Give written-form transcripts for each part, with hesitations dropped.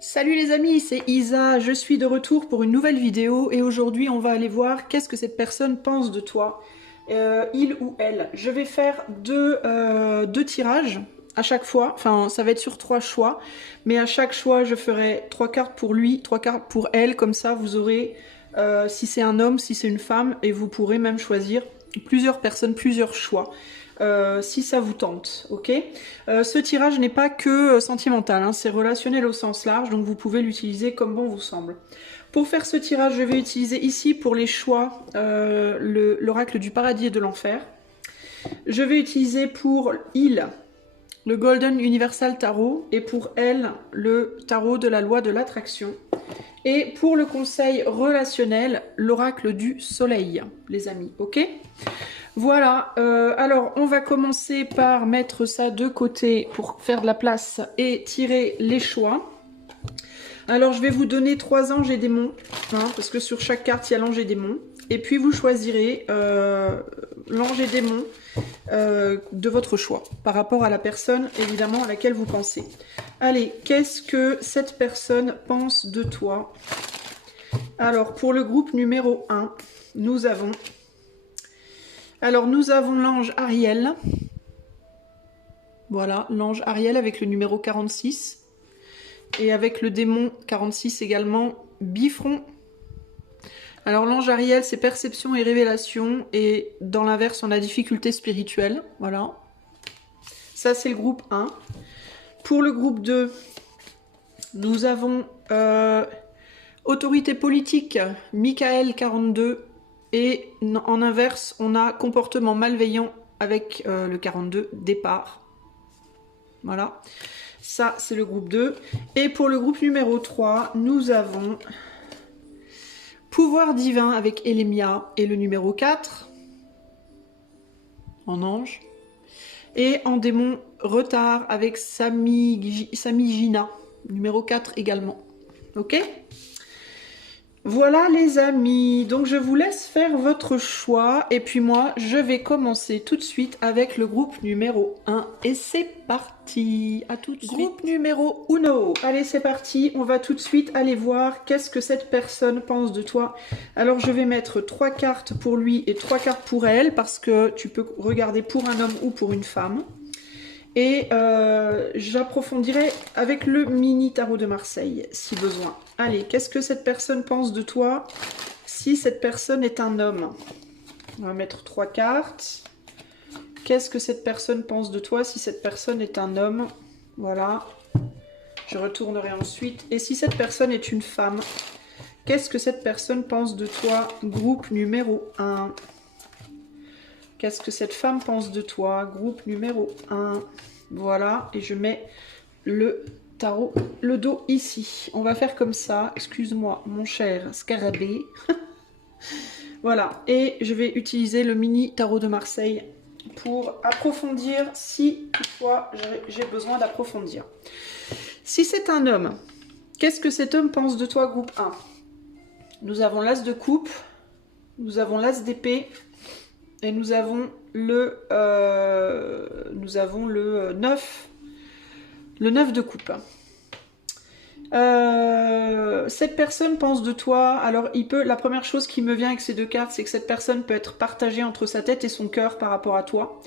Salut les amis, c'est Isa, je suis de retour pour une nouvelle vidéo et aujourd'hui on va aller voir qu'est-ce que cette personne pense de toi, il ou elle. Je vais faire deux tirages à chaque fois, enfin ça va être sur 3 choix, mais à chaque choix je ferai 3 cartes pour lui, 3 cartes pour elle, comme ça vous aurez si c'est un homme, si c'est une femme, et vous pourrez même choisir plusieurs personnes, plusieurs choix. Si ça vous tente, ok. Ce tirage n'est pas que sentimental, hein, c'est relationnel au sens large, donc vous pouvez l'utiliser comme bon vous semble. Pour faire ce tirage, je vais utiliser ici pour les choix l'oracle du paradis et de l'enfer. Je vais utiliser pour il le Golden Universal Tarot et pour elle le tarot de la loi de l'attraction. Et pour le conseil relationnel, l'oracle du soleil, les amis, ok. Voilà, alors on va commencer par mettre ça de côté pour faire de la place et tirer les choix. Alors je vais vous donner 3 anges et démons, hein, parce que sur chaque carte il y a l'ange et démon. Et puis vous choisirez l'ange et démon de votre choix, par rapport à la personne évidemment à laquelle vous pensez. Allez, qu'est-ce que cette personne pense de toi? Alors pour le groupe numéro 1, nous avons l'ange Ariel. Voilà, l'ange Ariel avec le numéro 46. Et avec le démon 46 également, Bifron. Alors l'ange Ariel, c'est perception et révélation. Et dans l'inverse, on a difficulté spirituelle. Voilà. Ça, c'est le groupe 1. Pour le groupe 2, nous avons autorité politique, Michael 42. Et en inverse, on a comportement malveillant avec le 42, départ. Voilà. Ça, c'est le groupe 2. Et pour le groupe numéro 3, nous avons pouvoir divin avec Elémia et le numéro 4. En ange. Et en démon, retard avec Samigina, numéro 4 également. Ok ? Voilà les amis, donc je vous laisse faire votre choix et puis moi je vais commencer tout de suite avec le groupe numéro 1 et c'est parti, à tout de suite. Groupe numéro 1, allez c'est parti, on va tout de suite aller voir qu'est-ce que cette personne pense de toi. Alors je vais mettre 3 cartes pour lui et 3 cartes pour elle parce que tu peux regarder pour un homme ou pour une femme. Et j'approfondirai avec le mini tarot de Marseille, si besoin. Allez, qu'est-ce que cette personne pense de toi si cette personne est un homme? On va mettre 3 cartes. Qu'est-ce que cette personne pense de toi si cette personne est un homme? Voilà. Je retournerai ensuite. Et si cette personne est une femme, qu'est-ce que cette personne pense de toi? Groupe numéro 1. Qu'est-ce que cette femme pense de toi? Groupe numéro 1. Voilà, et je mets le tarot, le dos ici. On va faire comme ça. Excuse-moi, mon cher scarabée. Voilà, et je vais utiliser le mini tarot de Marseille pour approfondir si toutefois j'ai besoin d'approfondir. Si c'est un homme, qu'est-ce que cet homme pense de toi, groupe 1? Nous avons l'as de coupe, nous avons l'as d'épée, et nous avons le 9. Le 9 de coupe. Cette personne pense de toi. Alors, la première chose qui me vient avec ces 2 cartes, c'est que cette personne peut être partagée entre sa tête et son cœur par rapport à toi.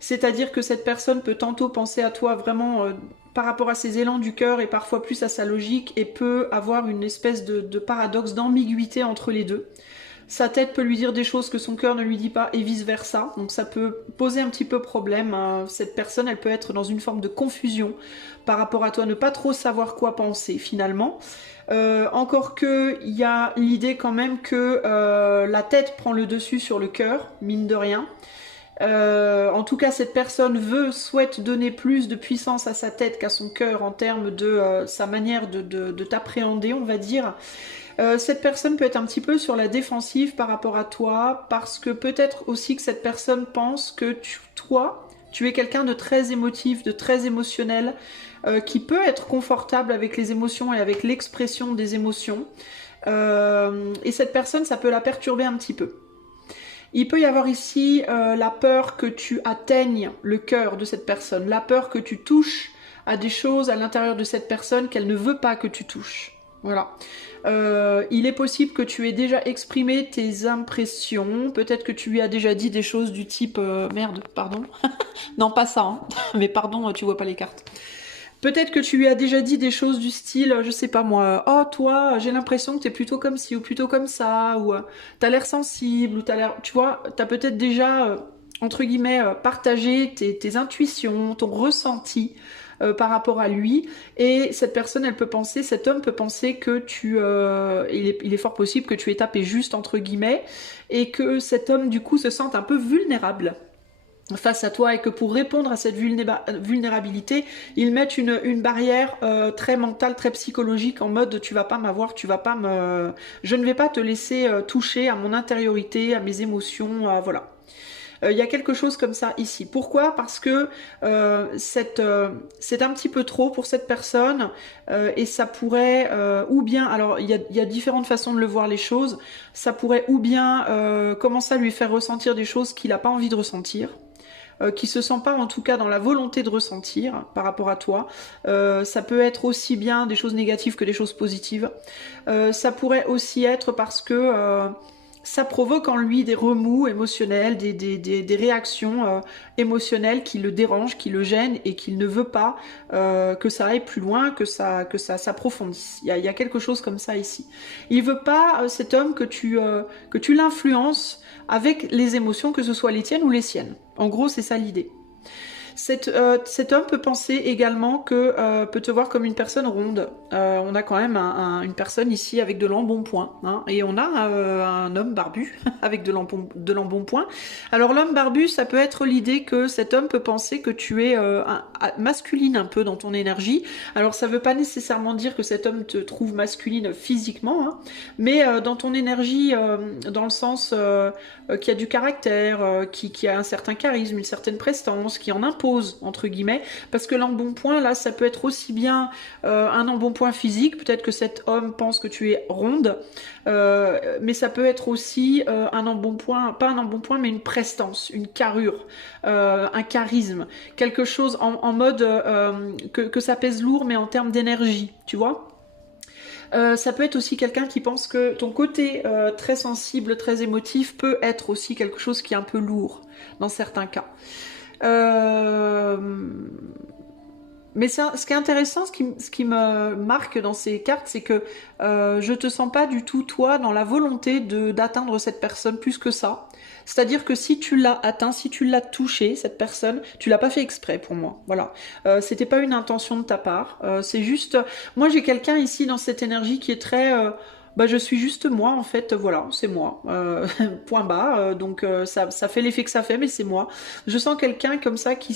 C'est-à-dire que cette personne peut tantôt penser à toi vraiment par rapport à ses élans du cœur et parfois plus à sa logique et peut avoir une espèce de paradoxe, d'ambiguïté entre les deux. Sa tête peut lui dire des choses que son cœur ne lui dit pas et vice-versa. Donc ça peut poser un petit peu problème. Cette personne, elle peut être dans une forme de confusion par rapport à toi, ne pas trop savoir quoi penser finalement. Encore que il y a l'idée quand même que la tête prend le dessus sur le cœur, mine de rien. En tout cas, cette personne souhaite donner plus de puissance à sa tête qu'à son cœur en termes de sa manière de t'appréhender, on va dire. Cette personne peut être un petit peu sur la défensive par rapport à toi, parce que peut-être aussi que cette personne pense que toi, tu es quelqu'un de très émotif, de très émotionnel, qui peut être confortable avec les émotions et avec l'expression des émotions. Et cette personne, ça peut la perturber un petit peu. Il peut y avoir ici la peur que tu atteignes le cœur de cette personne, la peur que tu touches à des choses à l'intérieur de cette personne qu'elle ne veut pas que tu touches. Voilà. Il est possible que tu aies déjà exprimé tes impressions, peut-être que tu lui as déjà dit des choses du type merde, pardon. Non, pas ça, hein. Mais pardon, tu vois pas les cartes. Peut-être que tu lui as déjà dit des choses du style, je sais pas moi, oh toi, j'ai l'impression que t'es plutôt comme ci ou plutôt comme ça, ou t'as l'air sensible, ou t'as l'air, tu vois, t'as peut-être déjà, entre guillemets, partagé tes intuitions, ton ressenti par rapport à lui, et cette personne, elle peut penser, cet homme peut penser que il est fort possible que tu aies tapé juste entre guillemets, et que cet homme du coup se sente un peu vulnérable face à toi et que pour répondre à cette vulnérabilité, ils mettent une barrière très mentale, très psychologique en mode tu vas pas m'avoir, tu vas pas me... Je ne vais pas te laisser toucher à mon intériorité, à mes émotions, voilà. Il y a quelque chose comme ça ici. Pourquoi? Parce que c'est un petit peu trop pour cette personne et ça pourrait, ou bien, alors il y a différentes façons de le voir les choses, ça pourrait ou bien commencer à lui faire ressentir des choses qu'il n'a pas envie de ressentir, qui se sent pas en tout cas dans la volonté de ressentir par rapport à toi. Ça peut être aussi bien des choses négatives que des choses positives. Ça pourrait aussi être parce que ça provoque en lui des remous émotionnels, des réactions émotionnelles qui le dérangent, qui le gênent et qu'il ne veut pas que ça aille plus loin, que ça s'approfondisse. Il y a quelque chose comme ça ici. Il veut pas, cet homme, que tu l'influences avec les émotions, que ce soit les tiennes ou les siennes. En gros, c'est ça l'idée. Cet homme peut penser également que peut te voir comme une personne ronde. On a quand même une personne ici avec de l'embonpoint, hein, et on a un homme barbu avec de l'embonpoint. Alors l'homme barbu, ça peut être l'idée que cet homme peut penser que tu es masculine un peu dans ton énergie. Alors ça veut pas nécessairement dire que cet homme te trouve masculine physiquement, hein, mais dans ton énergie, dans le sens qui a du caractère, qui a un certain charisme, une certaine prestance, qui en impose entre guillemets, parce que l'embonpoint là, ça peut être aussi bien un embonpoint physique, peut-être que cet homme pense que tu es ronde, mais ça peut être aussi un embonpoint, pas un embonpoint, mais une prestance, une carrure, un charisme, quelque chose en mode que ça pèse lourd, mais en termes d'énergie, tu vois. Ça peut être aussi quelqu'un qui pense que ton côté très sensible, très émotif peut être aussi quelque chose qui est un peu lourd dans certains cas. Mais ce qui est intéressant, ce qui me marque dans ces cartes, c'est que je te sens pas du tout, toi, dans la volonté d'atteindre cette personne plus que ça. C'est-à-dire que si tu l'as atteint, si tu l'as touché, cette personne, tu l'as pas fait exprès pour moi. Voilà. C'était pas une intention de ta part. C'est juste... Moi, j'ai quelqu'un ici dans cette énergie qui est très... bah, je suis juste moi, en fait, voilà, c'est moi, point bas, donc ça fait l'effet que ça fait, mais c'est moi. Je sens quelqu'un comme ça qui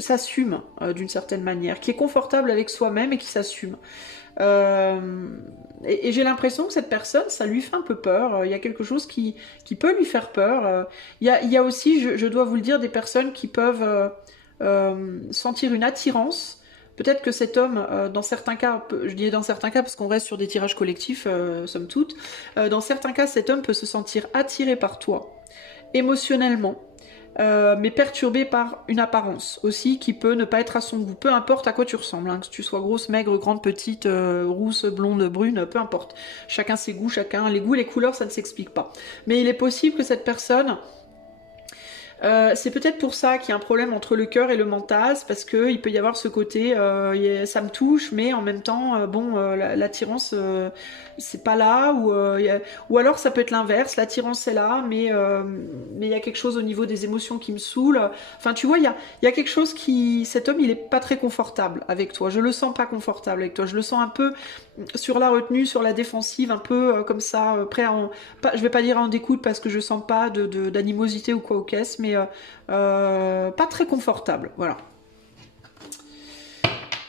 s'assume d'une certaine manière, qui est confortable avec soi-même et qui s'assume. Et j'ai l'impression que cette personne, ça lui fait un peu peur, il y a quelque chose qui peut lui faire peur. Il y a aussi, je dois vous le dire, des personnes qui peuvent sentir une attirance. Peut-être que cet homme, dans certains cas, je dis dans certains cas parce qu'on reste sur des tirages collectifs, somme toute, dans certains cas, cet homme peut se sentir attiré par toi, émotionnellement, mais perturbé par une apparence aussi qui peut ne pas être à son goût. Peu importe à quoi tu ressembles, hein, que tu sois grosse, maigre, grande, petite, rousse, blonde, brune, peu importe. Chacun ses goûts, chacun les goûts et les couleurs, ça ne s'explique pas. Mais il est possible que cette personne... c'est peut-être pour ça qu'il y a un problème entre le cœur et le mental, parce qu'il peut y avoir ce côté, ça me touche, mais en même temps, l'attirance, c'est pas là, ou alors ça peut être l'inverse, l'attirance est là, mais il y a quelque chose au niveau des émotions qui me saoule. Enfin, tu vois, il y a quelque chose qui... Cet homme, il est pas très confortable avec toi, je le sens pas confortable avec toi, je le sens un peu sur la retenue, sur la défensive, un peu comme ça, prêt à je vais pas dire en découdre parce que je sens pas d'animosité ou quoi au caisse, mais pas très confortable, voilà.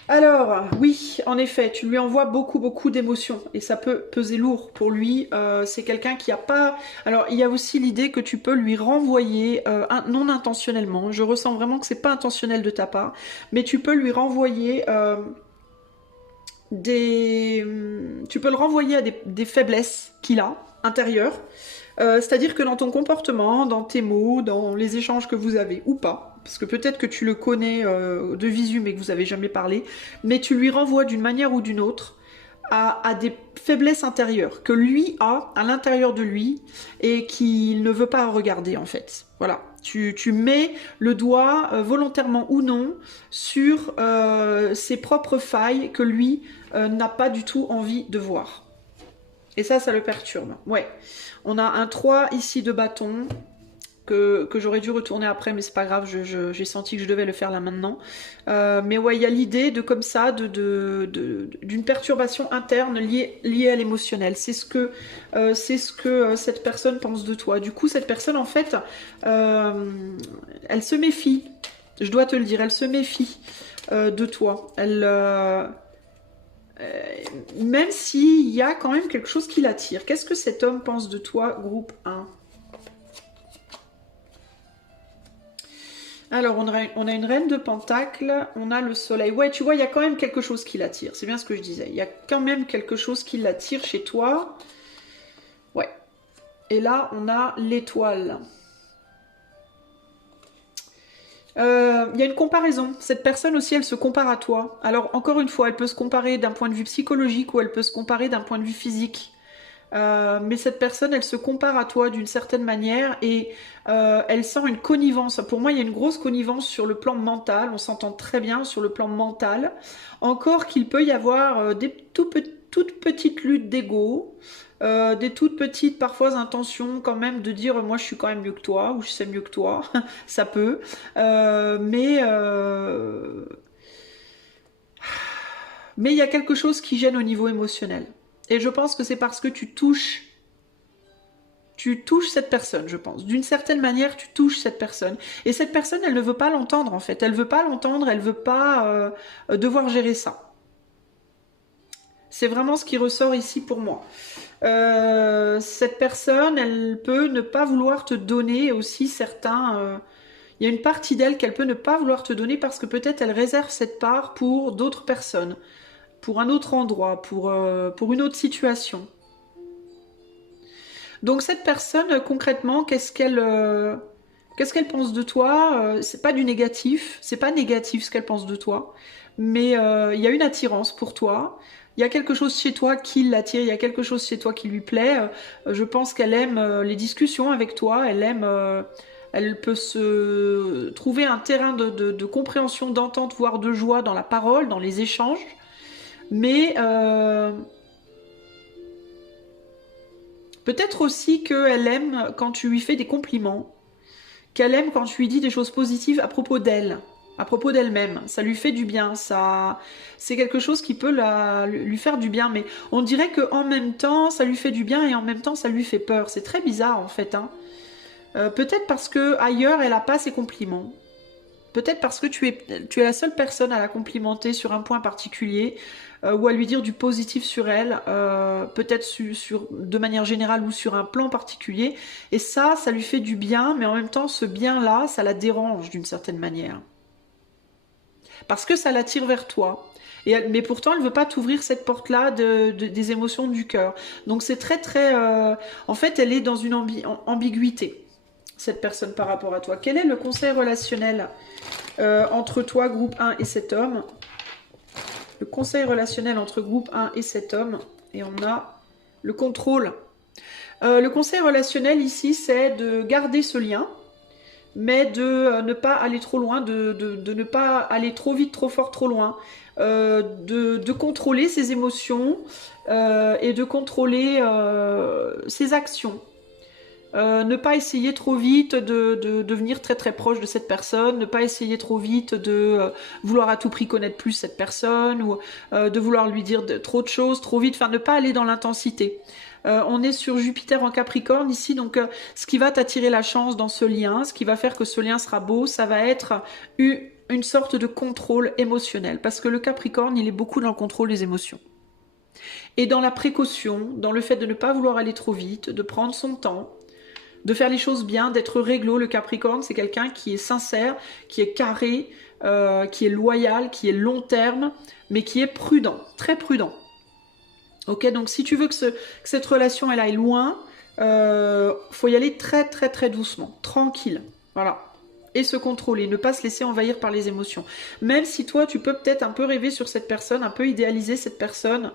Alors, oui, en effet, tu lui envoies beaucoup d'émotions et ça peut peser lourd pour lui. C'est quelqu'un qui a pas... Alors, il y a aussi l'idée que tu peux lui renvoyer, non intentionnellement, je ressens vraiment que c'est pas intentionnel de ta part, mais tu peux lui renvoyer... tu peux le renvoyer à des faiblesses qu'il a intérieures, c'est-à-dire que dans ton comportement, dans tes mots, dans les échanges que vous avez ou pas, parce que peut-être que tu le connais de visu, mais que vous avez jamais parlé, mais tu lui renvoies d'une manière ou d'une autre à des faiblesses intérieures que lui a à l'intérieur de lui et qu'il ne veut pas regarder en fait. Voilà. Tu mets le doigt, volontairement ou non, sur ses propres failles que lui n'a pas du tout envie de voir. Et ça le perturbe. Ouais. On a un 3 ici de bâton que j'aurais dû retourner après, mais c'est pas grave, j'ai senti que je devais le faire là maintenant. Mais ouais, il y a l'idée de comme ça, d'une perturbation interne liée à l'émotionnel. C'est ce que cette personne pense de toi. Du coup, cette personne, en fait, elle se méfie. Je dois te le dire, elle se méfie de toi. Même s'il y a quand même quelque chose qui l'attire. Qu'est-ce que cet homme pense de toi, groupe 1? Alors, on a une reine de pentacle, on a le soleil. Ouais, tu vois, il y a quand même quelque chose qui l'attire. C'est bien ce que je disais. Il y a quand même quelque chose qui l'attire chez toi. Ouais. Et là, on a l'étoile. Il y a une comparaison. Cette personne aussi, elle se compare à toi. Alors, encore une fois, elle peut se comparer d'un point de vue psychologique ou elle peut se comparer d'un point de vue physique. Mais cette personne, elle se compare à toi d'une certaine manière et elle sent une connivence. Pour moi, il y a une grosse connivence sur le plan mental. On s'entend très bien sur le plan mental. Encore qu'il peut y avoir des toutes petites luttes d'ego, des toutes petites parfois intentions quand même de dire moi je suis quand même mieux que toi ou je sais mieux que toi. Ça peut. Mais il y a quelque chose qui gêne au niveau émotionnel. Et je pense que c'est parce que tu touches cette personne, je pense. D'une certaine manière, tu touches cette personne. Et cette personne, elle ne veut pas l'entendre, en fait. Elle veut pas l'entendre, elle veut pas devoir gérer ça. C'est vraiment ce qui ressort ici pour moi. Cette personne, elle peut ne pas vouloir te donner aussi certains... Il y a une partie d'elle qu'elle peut ne pas vouloir te donner parce que peut-être elle réserve cette part pour d'autres personnes, pour un autre endroit, pour une autre situation. Donc cette personne, concrètement, qu'est-ce qu'elle pense de toi? C'est pas du négatif, c'est pas négatif ce qu'elle pense de toi, mais il y a une attirance pour toi. Il y a quelque chose chez toi qui l'attire, il y a quelque chose chez toi qui lui plaît. Je pense qu'elle aime les discussions avec toi, elle peut se trouver un terrain de compréhension, d'entente, voire de joie dans la parole, dans les échanges. Mais peut-être aussi qu'elle aime quand tu lui fais des compliments, qu'elle aime quand tu lui dis des choses positives à propos d'elle, à propos d'elle-même. Ça lui fait du bien, c'est quelque chose qui peut lui faire du bien. Mais on dirait qu'en même temps, ça lui fait du bien et en même temps, ça lui fait peur. C'est très bizarre en fait. Hein. Peut-être parce que ailleurs, elle n'a pas ses compliments. Peut-être parce que tu es la seule personne à la complimenter sur un point particulier ou à lui dire du positif sur elle, peut-être de manière générale ou sur un plan particulier. Et ça lui fait du bien, mais en même temps, ce bien-là, ça la dérange d'une certaine manière. Parce que ça l'attire vers toi. Mais pourtant, elle ne veut pas t'ouvrir cette porte-là des émotions du cœur. Donc c'est très très... En fait, elle est dans une ambiguïté, cette personne par rapport à toi. Quel est le conseil relationnel entre toi, groupe 1 et cet homme? Le conseil relationnel entre groupe 1 et cet homme. Et on a le contrôle. Le conseil relationnel ici, c'est de garder ce lien, mais de ne pas aller trop loin, de ne pas aller trop vite, trop fort, trop loin. De contrôler ses émotions et de contrôler ses actions. Ne pas essayer trop vite de devenir très très proche de cette personne, ne pas essayer trop vite de vouloir à tout prix connaître plus cette personne ou de vouloir lui dire trop de choses trop vite, enfin ne pas aller dans l'intensité. On est sur Jupiter en Capricorne ici, donc ce qui va t'attirer la chance dans ce lien, ce qui va faire que ce lien sera beau, ça va être une sorte de contrôle émotionnel, parce que le Capricorne, il est beaucoup dans le contrôle des émotions. Et dans la précaution, dans le fait de ne pas vouloir aller trop vite, de prendre son temps, de faire les choses bien, d'être réglo. Le Capricorne, c'est quelqu'un qui est sincère, qui est carré, qui est loyal, qui est long terme, mais qui est prudent, très prudent. Ok, donc si tu veux que cette relation elle aille loin, faut y aller très très très doucement, tranquille. Voilà. et se contrôler, ne pas se laisser envahir par les émotions. Même si toi, tu peux peut-être un peu rêver sur cette personne, un peu idéaliser cette personne.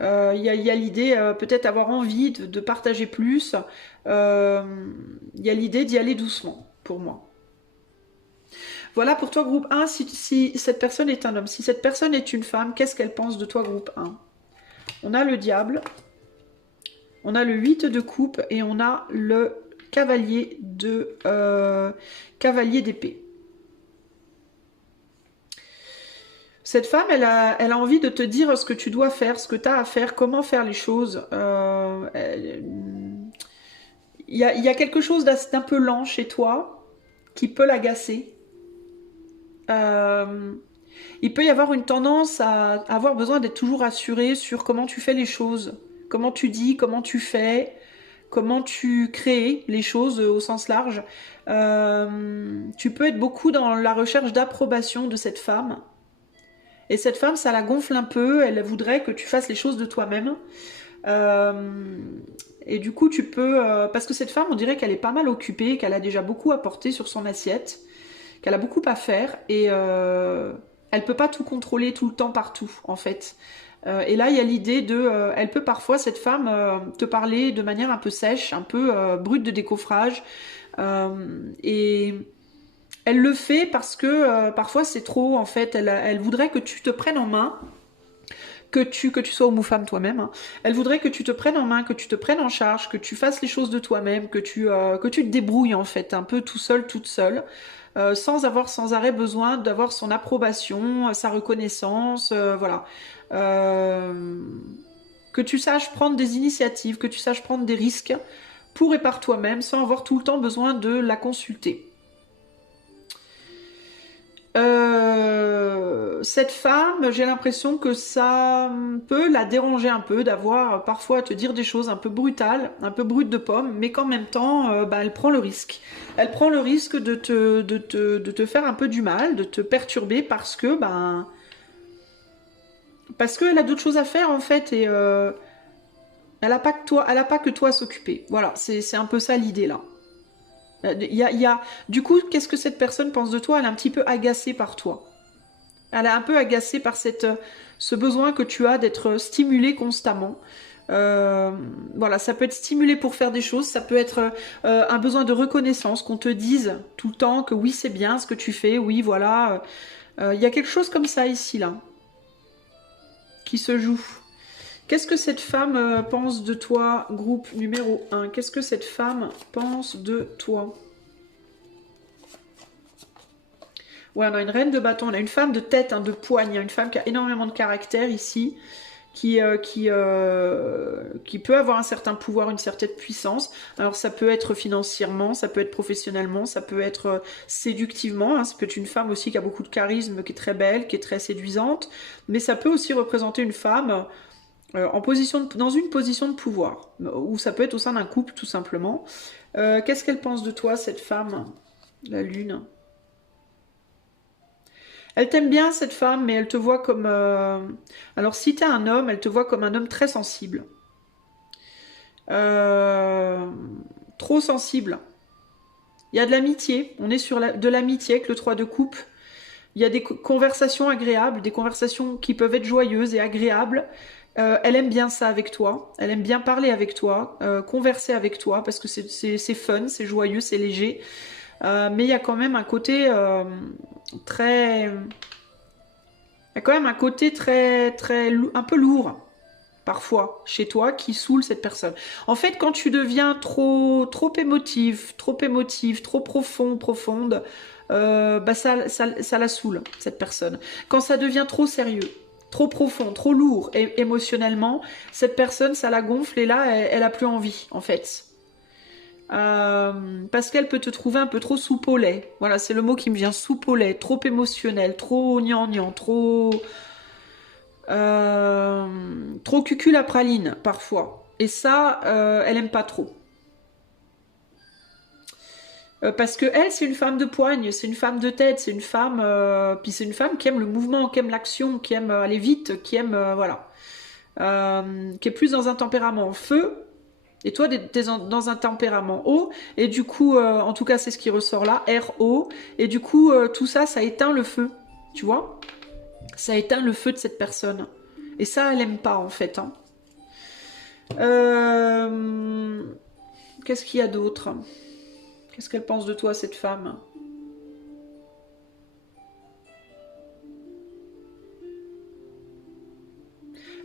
Il y a l'idée peut-être avoir envie de partager plus. Il y a l'idée d'y aller doucement, pour moi. Voilà pour toi, groupe 1, si cette personne est un homme. Si cette personne est une femme, qu'est-ce qu'elle pense de toi, groupe 1? On a le diable, on a le 8 de coupe et on a le cavalier d'épée. Cette femme, elle a envie de te dire ce que tu dois faire, ce que tu as à faire, comment faire les choses. Il y a quelque chose d'un peu lent chez toi qui peut l'agacer. Il peut y avoir une tendance à avoir besoin d'être toujours assuré sur comment tu fais les choses, comment tu dis, comment tu fais, comment tu crées les choses au sens large. Tu peux être beaucoup dans la recherche d'approbation de cette femme. Et cette femme, ça la gonfle un peu, elle voudrait que tu fasses les choses de toi-même. Et du coup, tu peux... parce que cette femme, on dirait qu'elle est pas mal occupée, qu'elle a déjà beaucoup apporté sur son assiette, qu'elle a beaucoup à faire, et elle peut pas tout contrôler tout le temps partout, en fait. Et là, il y a l'idée de... elle peut parfois, cette femme, te parler de manière un peu sèche, un peu brute de décoffrage. Et... elle le fait parce que parfois c'est trop, en fait. Elle voudrait que tu te prennes en main, que tu sois homme ou femme toi-même. Hein. Elle voudrait que tu te prennes en main, que tu te prennes en charge, que tu fasses les choses de toi-même, que tu te débrouilles, en fait, un peu tout seul, toute seule, sans avoir sans arrêt besoin d'avoir son approbation, sa reconnaissance, voilà. Que tu saches prendre des initiatives, que tu saches prendre des risques pour et par toi-même, sans avoir tout le temps besoin de la consulter. Cette femme, j'ai l'impression que ça peut la déranger un peu d'avoir parfois à te dire des choses un peu brutales, un peu brutes de pomme, mais qu'en même temps, elle prend le risque. Elle prend le risque de te faire un peu du mal, de te perturber parce que, parce qu'elle a d'autres choses à faire en fait et elle a pas que toi à s'occuper. Voilà, c'est un peu ça l'idée là. Du coup, qu'est-ce que cette personne pense de toi? Elle est un petit peu agacée par toi. Elle est un peu agacée par ce besoin que tu as d'être stimulé constamment. Voilà, ça peut être stimulé pour faire des choses, ça peut être un besoin de reconnaissance, qu'on te dise tout le temps que oui, c'est bien ce que tu fais, oui, voilà. Il y a quelque chose comme ça ici, là, qui se joue. Qu'est-ce que cette femme pense de toi, groupe numéro 1? Qu'est-ce que cette femme pense de toi? Ouais, on a une reine de bâton, on a une femme de tête, hein, de poigne, une femme qui a énormément de caractère ici, qui peut avoir un certain pouvoir, une certaine puissance. Alors ça peut être financièrement, ça peut être professionnellement, ça peut être séductivement, hein, ça peut être une femme aussi qui a beaucoup de charisme, qui est très belle, qui est très séduisante, mais ça peut aussi représenter une femme dans une position de pouvoir, ou ça peut être au sein d'un couple tout simplement. Qu'est-ce qu'elle pense de toi, cette femme, la lune? Elle t'aime bien, cette femme, mais elle te voit comme... Alors, si t'es un homme, elle te voit comme un homme très sensible. Trop sensible. Il y a de l'amitié. On est sur de l'amitié avec le 3 de coupe. Il y a des conversations agréables, des conversations qui peuvent être joyeuses et agréables. Elle aime bien ça avec toi. Elle aime bien parler avec toi, converser avec toi, parce que c'est fun, c'est joyeux, c'est léger. Mais il y a quand même un côté très... Il y a quand même un côté un peu lourd, parfois, chez toi, qui saoule cette personne. En fait, quand tu deviens trop émotive, trop profonde, ça la saoule, cette personne. Quand ça devient trop sérieux, trop profond, trop lourd émotionnellement, cette personne, ça la gonfle et là, elle a plus envie, en fait. Parce qu'elle peut te trouver un peu trop soupe au lait. Voilà, c'est le mot qui me vient, soupe au lait, trop émotionnel, trop gnangnan, trop cucul à praline parfois. Et ça, elle aime pas trop. Parce que elle, c'est une femme de poigne, c'est une femme de tête, c'est une femme, puis c'est une femme qui aime le mouvement, qui aime l'action, qui aime aller vite, qui aime, voilà, qui est plus dans un tempérament feu. Et toi, tu es dans un tempérament haut, et du coup, en tout cas, c'est ce qui ressort là, RO, et du coup, tout ça, ça éteint le feu, tu vois? Ça éteint le feu de cette personne. Et ça, elle aime pas, en fait. Hein. Qu'est-ce qu'il y a d'autre? Qu'est-ce qu'elle pense de toi, cette femme?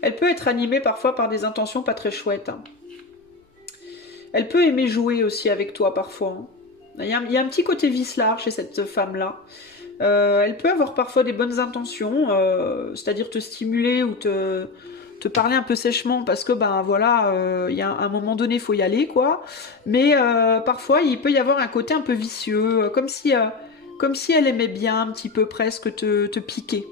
Elle peut être animée parfois par des intentions pas très chouettes. Hein. Elle peut aimer jouer aussi avec toi parfois. Hein. Il y a un petit côté vicelard chez cette femme-là. Elle peut avoir parfois des bonnes intentions, c'est-à-dire te stimuler ou te parler un peu sèchement parce que ben voilà, il y a un moment donné, il faut y aller quoi. Mais parfois, il peut y avoir un côté un peu vicieux, comme si elle aimait bien un petit peu presque te piquer.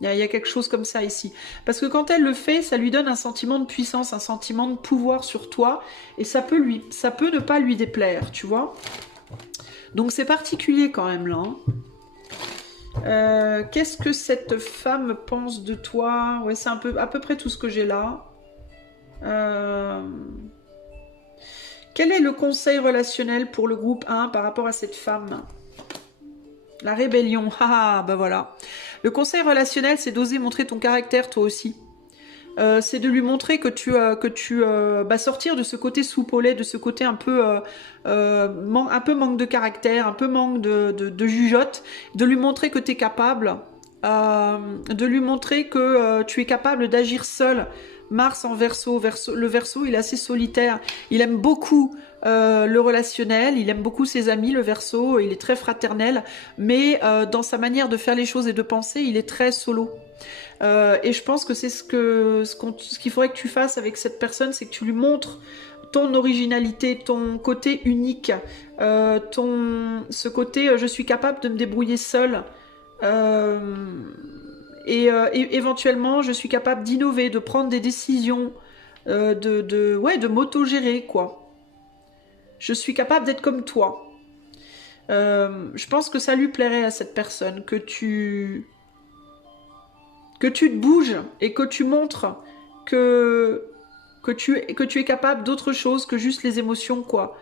Il y a quelque chose comme ça ici. Parce que quand elle le fait, ça lui donne un sentiment de puissance, un sentiment de pouvoir sur toi, et ça peut ne pas lui déplaire, tu vois. Donc c'est particulier quand même là. Hein. Qu'est-ce que cette femme pense de toi? Ouais, c'est à peu près tout ce que j'ai là. Quel est le conseil relationnel pour le groupe 1 par rapport à cette femme? La rébellion. Ah, bah voilà. Le conseil relationnel, c'est d'oser montrer ton caractère toi aussi. C'est de lui montrer que tu sortir de ce côté soupolé, de ce côté un peu manque de caractère, un peu manque de jugeote, de lui montrer que tu es capable, de lui montrer que tu es capable d'agir seul. Mars en Verseau, le Verseau, il est assez solitaire, il aime beaucoup le relationnel, il aime beaucoup ses amis, le Verseau, il est très fraternel, mais dans sa manière de faire les choses et de penser, il est très solo. Et je pense que c'est ce qu'il faudrait que tu fasses avec cette personne, c'est que tu lui montres ton originalité, ton côté unique, ce côté je suis capable de me débrouiller seule. Et éventuellement, je suis capable d'innover, de prendre des décisions, de m'auto-gérer, quoi. Je suis capable d'être comme toi. Je pense que ça lui plairait à cette personne, que tu te bouges et que tu montres que tu es capable d'autre chose que juste les émotions, quoi.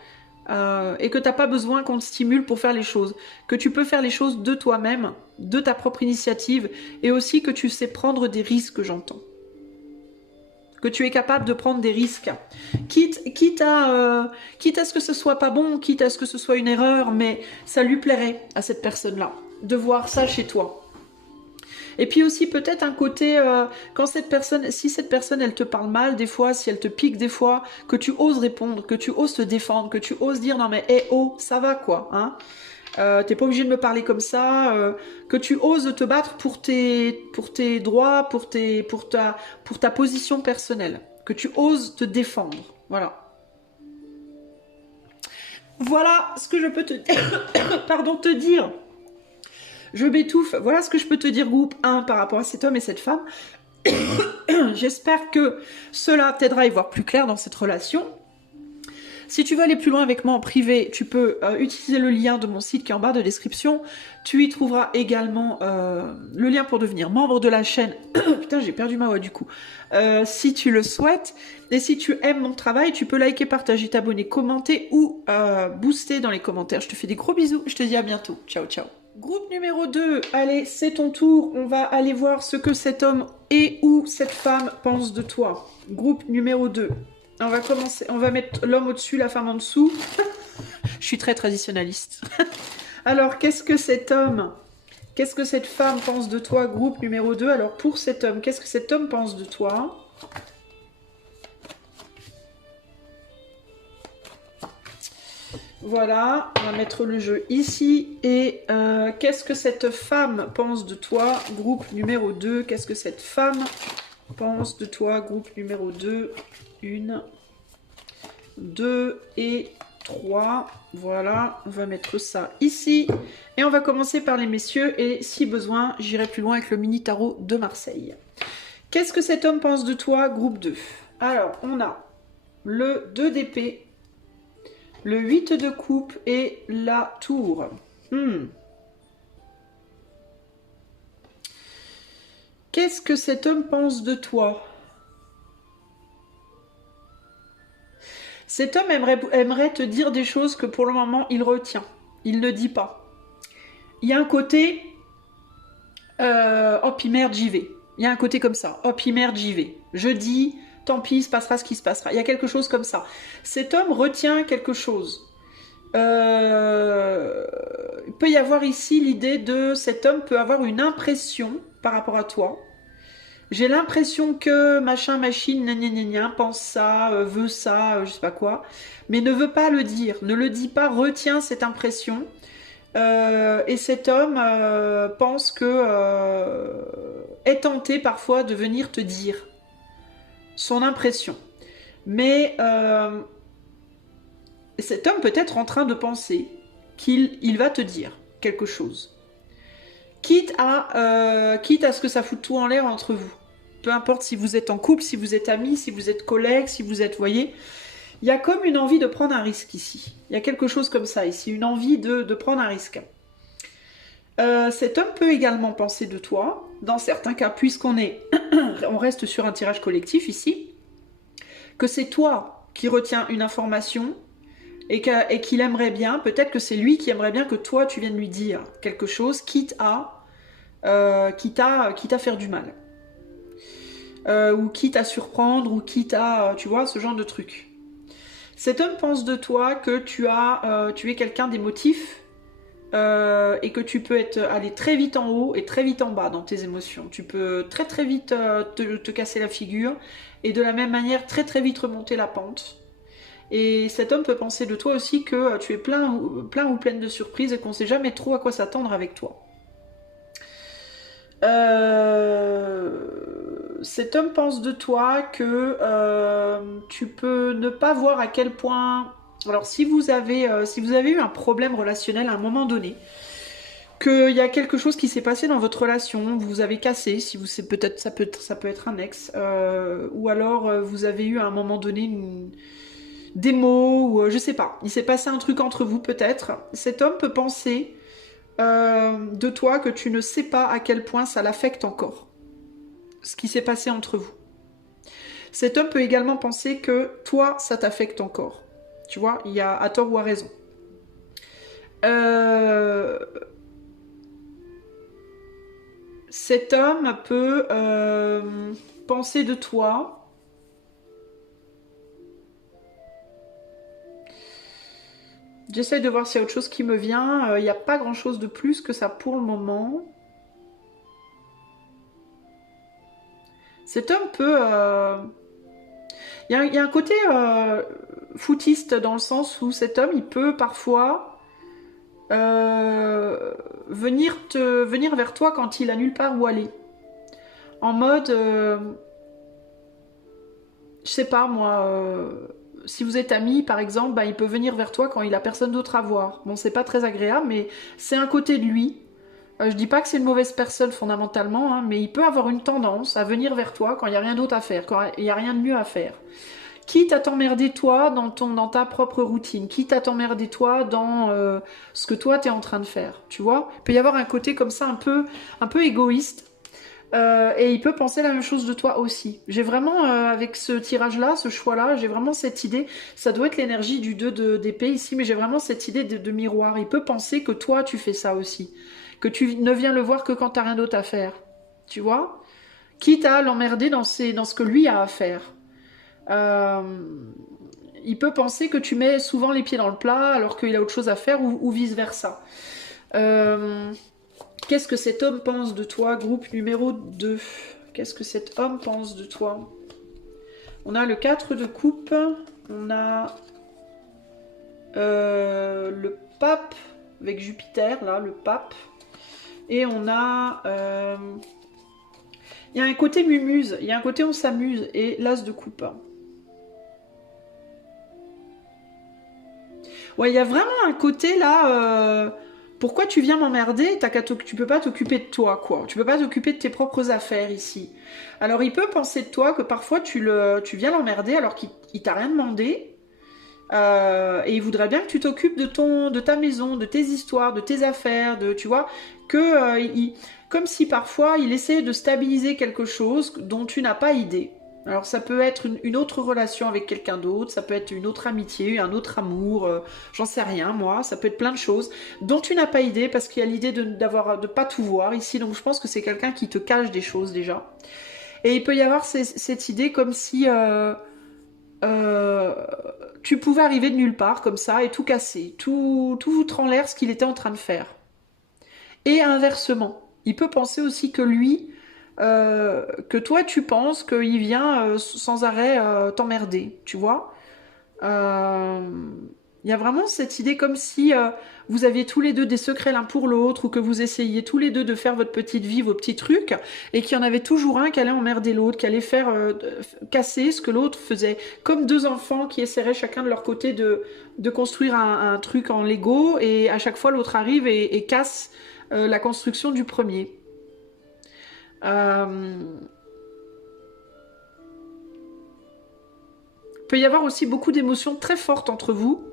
Et que t'as pas besoin qu'on te stimule pour faire les choses. Que tu peux faire les choses de toi-même, de ta propre initiative, et aussi que tu sais prendre des risques, j'entends. Que tu es capable de prendre des risques. Quitte à ce que ce soit pas bon, quitte à ce que ce soit une erreur, mais ça lui plairait à cette personne-là de voir ça chez toi. Et puis aussi peut-être un côté, si cette personne elle te parle mal des fois, si elle te pique des fois, que tu oses répondre, que tu oses te défendre, que tu oses dire non mais oh ça va quoi, hein. T'es pas obligé de me parler comme ça, que tu oses te battre pour tes droits, pour ta position personnelle, que tu oses te défendre, voilà. Voilà ce que je peux te te dire. Je m'étouffe. Voilà ce que je peux te dire, groupe 1, par rapport à cet homme et cette femme. J'espère que cela t'aidera à y voir plus clair dans cette relation. Si tu veux aller plus loin avec moi en privé, tu peux utiliser le lien de mon site qui est en barre de description. Tu y trouveras également le lien pour devenir membre de la chaîne. Putain, j'ai perdu ma voix du coup. Si tu le souhaites. Et si tu aimes mon travail, tu peux liker, partager, t'abonner, commenter ou booster dans les commentaires. Je te fais des gros bisous. Je te dis à bientôt. Ciao, ciao. Groupe numéro 2, allez, c'est ton tour. On va aller voir ce que cet homme et ou cette femme pense de toi. Groupe numéro 2. On va commencer, on va mettre l'homme au-dessus, la femme en dessous. Je suis très traditionnaliste. Alors, qu'est-ce que cet homme, qu'est-ce que cette femme pense de toi, groupe numéro 2. Alors, pour cet homme, qu'est-ce que cet homme pense de toi? Voilà, on va mettre le jeu ici. Et qu'est-ce que cette femme pense de toi, groupe numéro 2? Qu'est-ce que cette femme pense de toi, groupe numéro 2? 1, 2 et 3. Voilà, on va mettre ça ici. Et on va commencer par les messieurs. Et si besoin, j'irai plus loin avec le mini tarot de Marseille. Qu'est-ce que cet homme pense de toi, groupe 2? Alors, on a le 2 d'épée, le 8 de coupe et la tour. Qu'est-ce que cet homme pense de toi? Cet homme aimerait te dire des choses que pour le moment il retient. Il ne dit pas. Il y a un côté, oh puis merde j'y vais. Il y a un côté comme ça, oh puis merde j'y vais. Je dis, tant pis, il se passera ce qui se passera. Il y a quelque chose comme ça. Cet homme retient quelque chose. Il peut y avoir ici l'idée de cet homme peut avoir une impression par rapport à toi. J'ai l'impression que machin, machine, pense ça, veut ça, je sais pas quoi, mais ne veut pas le dire, ne le dit pas, retient cette impression. Et cet homme pense que est tenté parfois de venir te dire son impression. Mais cet homme peut être en train de penser qu'il va te dire quelque chose. Quitte à ce que ça foute tout en l'air entre vous. Peu importe si vous êtes en couple, si vous êtes amis, si vous êtes collègues, si vous êtes, voyez, il y a comme une envie de prendre un risque ici. Il y a quelque chose comme ça ici, une envie de prendre un risque. Cet homme peut également penser de toi, dans certains cas, puisqu'on on reste sur un tirage collectif ici, que c'est toi qui retiens une information et qu'il aimerait bien, peut-être que c'est lui qui aimerait bien que toi tu viennes lui dire quelque chose, quitte à faire du mal. Ou quitte à surprendre, ou quitte à, tu vois, ce genre de truc. Cet homme pense de toi que tu es quelqu'un d'émotif et que tu peux aller très vite en haut et très vite en bas dans tes émotions. Tu peux très très vite te casser la figure et de la même manière très très vite remonter la pente. Et cet homme peut penser de toi aussi que tu es plein ou pleine de surprises et qu'on ne sait jamais trop à quoi s'attendre avec toi. Cet homme pense de toi que tu peux ne pas voir à quel point... Alors si vous avez eu un problème relationnel à un moment donné, qu'il y a quelque chose qui s'est passé dans votre relation, vous avez cassé, si vous c'est peut-être ça peut être un ex, ou alors vous avez eu à un moment donné des mots, ou je sais pas, il s'est passé un truc entre vous peut-être. Cet homme peut penser de toi que tu ne sais pas à quel point ça l'affecte encore, ce qui s'est passé entre vous. Cet homme peut également penser que toi, ça t'affecte encore. Tu vois, il y a à tort ou à raison. Cet homme peut penser de toi... J'essaie de voir s'il y a autre chose qui me vient. Il n'y a pas grand-chose de plus que ça pour le moment. Cet homme peut... Il y a un côté foutiste dans le sens où cet homme, il peut parfois venir vers toi quand il a nulle part où aller. En mode... je sais pas moi... si vous êtes amis, par exemple, bah, il peut venir vers toi quand il a personne d'autre à voir. Bon, c'est pas très agréable, mais c'est un côté de lui. Je dis pas que c'est une mauvaise personne fondamentalement, hein, mais il peut avoir une tendance à venir vers toi quand il n'y a rien d'autre à faire, quand il n'y a rien de mieux à faire. Quitte à t'emmerder toi dans ta propre routine, quitte à t'emmerder toi dans ce que toi t'es en train de faire, tu vois. Il peut y avoir un côté comme ça un peu égoïste. Et il peut penser la même chose de toi aussi. J'ai vraiment, avec ce tirage-là, ce choix-là, j'ai vraiment cette idée, ça doit être l'énergie du 2 d'épée ici, mais j'ai vraiment cette idée de miroir. Il peut penser que toi, tu fais ça aussi. Que tu ne viens le voir que quand t'as rien d'autre à faire. Tu vois? Quitte à l'emmerder dans ce que lui a à faire. Il peut penser que tu mets souvent les pieds dans le plat alors qu'il a autre chose à faire ou vice-versa. Qu'est-ce que cet homme pense de toi? Groupe numéro 2. Qu'est-ce que cet homme pense de toi? On a le 4 de coupe. On a le pape avec Jupiter, là, le pape. Et on a... il y a un côté mumuse. Il y a un côté on s'amuse. Et l'as de coupe. Ouais, il y a vraiment un côté là... pourquoi tu viens m'emmerder? Tu peux pas t'occuper de toi, quoi. Tu peux pas t'occuper de tes propres affaires ici. Alors, il peut penser de toi que parfois tu viens l'emmerder alors qu'il t'a rien demandé. Et il voudrait bien que tu t'occupes de ta maison, de tes histoires, de tes affaires, tu vois, comme si parfois il essayait de stabiliser quelque chose dont tu n'as pas idée. Alors ça peut être une autre relation avec quelqu'un d'autre, ça peut être une autre amitié, un autre amour, j'en sais rien moi, ça peut être plein de choses dont tu n'as pas idée parce qu'il y a l'idée de pas tout voir ici, donc je pense que c'est quelqu'un qui te cache des choses déjà. Et il peut y avoir cette idée comme si euh, tu pouvais arriver de nulle part comme ça et tout casser, tout foutre en l'air ce qu'il était en train de faire. Et inversement, il peut penser aussi que lui, que toi tu penses qu'il vient sans arrêt t'emmerder, tu vois. Euh, Il y a vraiment cette idée comme si vous aviez tous les deux des secrets l'un pour l'autre ou que vous essayiez tous les deux de faire votre petite vie, vos petits trucs et qu'il y en avait toujours un qui allait emmerder l'autre, qui allait faire casser ce que l'autre faisait. Comme deux enfants qui essaieraient chacun de leur côté de construire un truc en Lego et à chaque fois l'autre arrive et casse la construction du premier. Euh, Il peut y avoir aussi beaucoup d'émotions très fortes entre vous,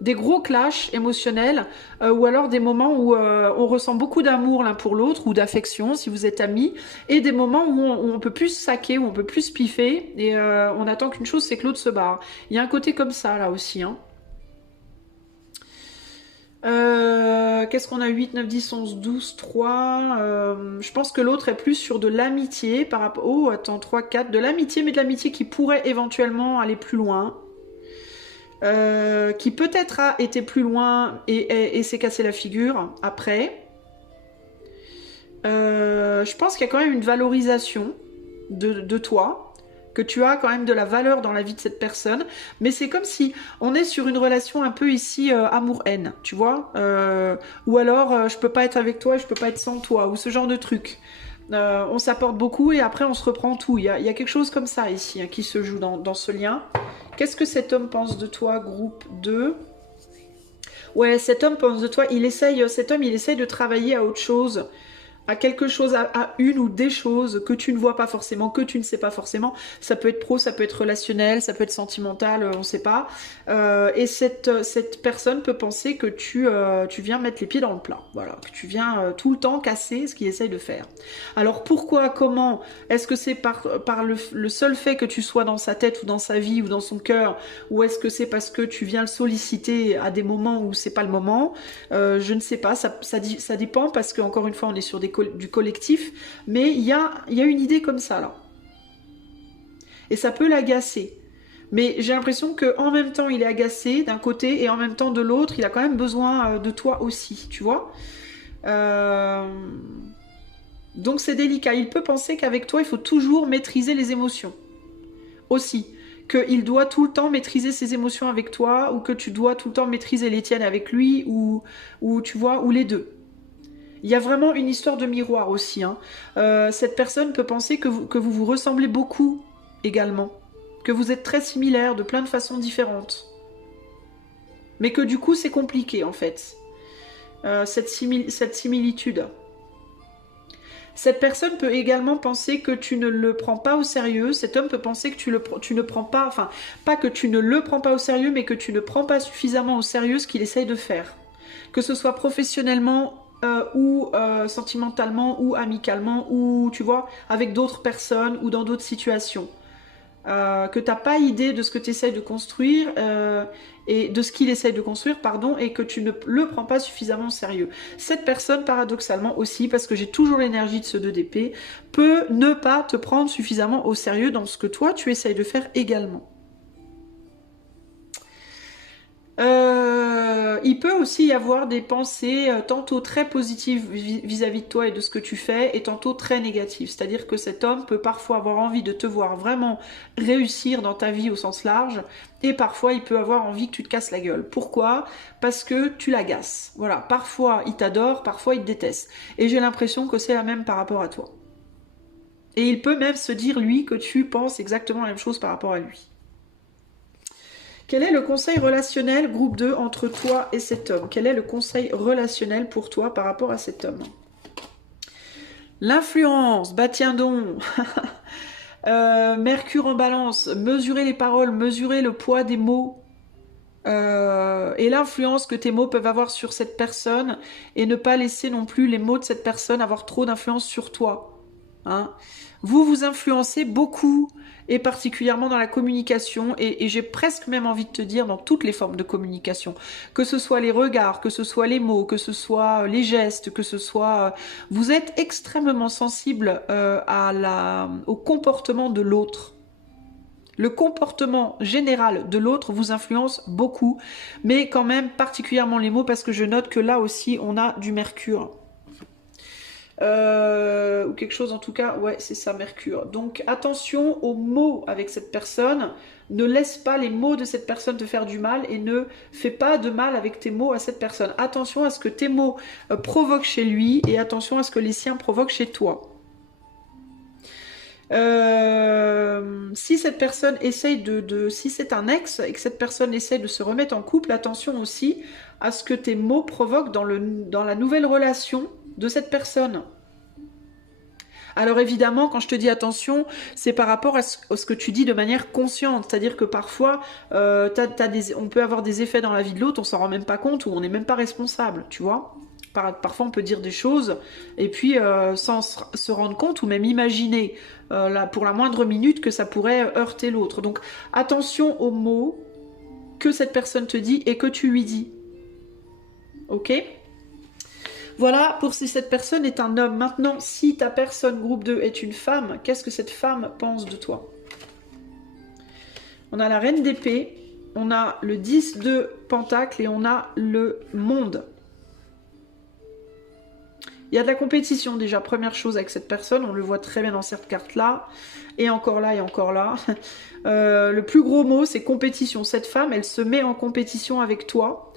des gros clashs émotionnels, ou alors des moments où on ressent beaucoup d'amour l'un pour l'autre, ou d'affection si vous êtes amis, et des moments où on peut plus se saquer, où on peut plus se piffer, et on attend qu'une chose, c'est que l'autre se barre. Il y a un côté comme ça là aussi, hein. Qu'est-ce qu'on a? 8, 9, 10, 11, 12, 3. Je pense que l'autre est plus sur de l'amitié par rapport... Oh, attends, 3, 4. De l'amitié, mais de l'amitié qui pourrait éventuellement aller plus loin. Qui peut-être a été plus loin et s'est cassé la figure après. Je pense qu'il y a quand même une valorisation de toi, que tu as quand même de la valeur dans la vie de cette personne, mais c'est comme si on est sur une relation un peu ici amour-haine, tu vois, ou alors je peux pas être avec toi, je peux pas être sans toi, ou ce genre de truc. On s'apporte beaucoup et après on se reprend tout. Il y a quelque chose comme ça ici hein, qui se joue dans ce lien. Qu'est-ce que cet homme pense de toi, groupe 2? Ouais, cet homme pense de toi, cet homme il essaye de travailler à autre chose, à quelque chose, à une ou des choses que tu ne vois pas forcément, que tu ne sais pas forcément. Ça peut être pro, ça peut être relationnel, ça peut être sentimental, on ne sait pas. Et cette personne peut penser que tu viens mettre les pieds dans le plat. Voilà, que tu viens tout le temps casser ce qu'il essaye de faire. Alors pourquoi, comment? Est-ce que c'est par le seul fait que tu sois dans sa tête ou dans sa vie ou dans son cœur? Ou est-ce que c'est parce que tu viens le solliciter à des moments où c'est pas le moment? Je ne sais pas, ça dépend parce qu'encore une fois on est sur du collectif, mais il y a une idée comme ça là. Et ça peut l'agacer. Mais j'ai l'impression qu'en même temps il est agacé d'un côté et en même temps de l'autre, il a quand même besoin de toi aussi, tu vois. Euh... Donc c'est délicat. Il peut penser qu'avec toi il faut toujours maîtriser les émotions. Aussi. Qu'il doit tout le temps maîtriser ses émotions avec toi ou que tu dois tout le temps maîtriser les tiennes avec lui ou tu vois, ou les deux. Il y a vraiment une histoire de miroir aussi. Hein. Cette personne peut penser que vous vous ressemblez beaucoup également. Que vous êtes très similaires de plein de façons différentes. Mais que du coup c'est compliqué en fait. Cette similitude. Cette personne peut également penser que tu ne le prends pas au sérieux. Cet homme peut penser que tu ne prends pas... Enfin, pas que tu ne le prends pas au sérieux, mais que tu ne prends pas suffisamment au sérieux ce qu'il essaye de faire. Que ce soit professionnellement... ou sentimentalement ou amicalement ou tu vois avec d'autres personnes ou dans d'autres situations que t'as pas idée de ce que tu essayes de construire et de ce qu'il essaye de construire pardon et que tu ne le prends pas suffisamment au sérieux. Cette personne paradoxalement aussi parce que j'ai toujours l'énergie de ce 2 d'épée peut ne pas te prendre suffisamment au sérieux dans ce que toi tu essayes de faire également. Il peut aussi y avoir des pensées tantôt très positives vis-à-vis de toi et de ce que tu fais et tantôt très négatives. C'est-à-dire que cet homme peut parfois avoir envie de te voir vraiment réussir dans ta vie au sens large et parfois il peut avoir envie que tu te casses la gueule. Pourquoi? Parce que tu l'agaces. Voilà, parfois il t'adore, parfois il te déteste. Et j'ai l'impression que c'est la même par rapport à toi. Et il peut même se dire lui que tu penses exactement la même chose par rapport à lui. Quel est le conseil relationnel, groupe 2, entre toi et cet homme? Quel est le conseil relationnel pour toi par rapport à cet homme? L'influence, bah tiens donc. Mercure en balance, mesurer les paroles, mesurer le poids des mots et l'influence que tes mots peuvent avoir sur cette personne et ne pas laisser non plus les mots de cette personne avoir trop d'influence sur toi. Hein? Vous vous influencez beaucoup, et particulièrement dans la communication, et j'ai presque même envie de te dire dans toutes les formes de communication, que ce soit les regards, que ce soit les mots, que ce soit les gestes, que ce soit... vous êtes extrêmement sensible au comportement de l'autre. Le comportement général de l'autre vous influence beaucoup, mais quand même particulièrement les mots, parce que je note que là aussi on a du Mercure. Ou quelque chose en tout cas, ouais c'est ça, Mercure. Donc attention aux mots avec cette personne, ne laisse pas les mots de cette personne te faire du mal et ne fais pas de mal avec tes mots à cette personne. Attention à ce que tes mots provoquent chez lui et attention à ce que les siens provoquent chez toi. Si cette personne essaye si c'est un ex et que cette personne essaye de se remettre en couple, attention aussi à ce que tes mots provoquent dans la nouvelle relation de cette personne. Alors évidemment, quand je te dis attention, c'est par rapport à ce que tu dis de manière consciente. C'est-à-dire que parfois, on peut avoir des effets dans la vie de l'autre, on s'en rend même pas compte ou on n'est même pas responsable, tu vois. Parfois, on peut dire des choses et puis sans se rendre compte ou même imaginer pour la moindre minute que ça pourrait heurter l'autre. Donc attention aux mots que cette personne te dit et que tu lui dis. Ok ? Voilà pour si cette personne est un homme. Maintenant, si ta personne groupe 2 est une femme, qu'est-ce que cette femme pense de toi? On a la reine d'épée, on a le 10 de pentacle et on a le monde. Il y a de la compétition déjà, première chose avec cette personne, on le voit très bien dans cette carte-là, et encore là, et encore là. Le plus gros mot, c'est compétition. Cette femme, elle se met en compétition avec toi,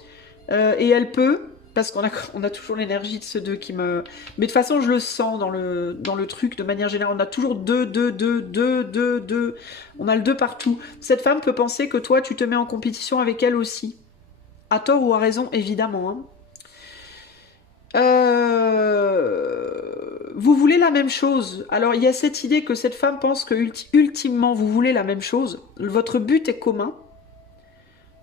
et elle peut, parce qu'on a toujours l'énergie de ce 2 qui me... Mais de toute façon, je le sens dans le truc, de manière générale, on a toujours 2, 2, 2, 2, 2, 2, on a le 2 partout. Cette femme peut penser que toi, tu te mets en compétition avec elle aussi. À tort ou à raison, évidemment, hein. Vous voulez la même chose. Alors il y a cette idée que cette femme pense que ultimement vous voulez la même chose. Votre but est commun.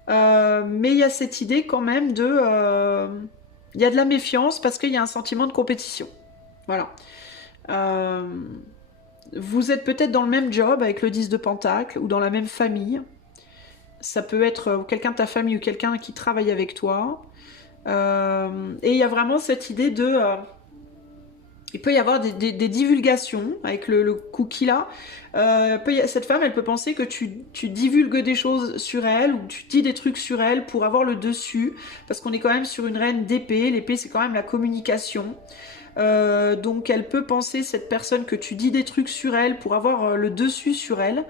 Mais il y a cette idée quand même il y a de la méfiance parce qu'il y a un sentiment de compétition. Voilà. Vous êtes peut-être dans le même job avec le 10 de pentacle ou dans la même famille. Ça peut être quelqu'un de ta famille ou quelqu'un qui travaille avec toi. Et il y a vraiment cette idée de... il peut y avoir des divulgations avec le cookie là. Cette femme, elle peut penser que tu divulgues des choses sur elle ou tu dis des trucs sur elle pour avoir le dessus. Parce qu'on est quand même sur une reine d'épée. L'épée, c'est quand même la communication. Donc elle peut penser, cette personne, que tu dis des trucs sur elle pour avoir le dessus sur elle.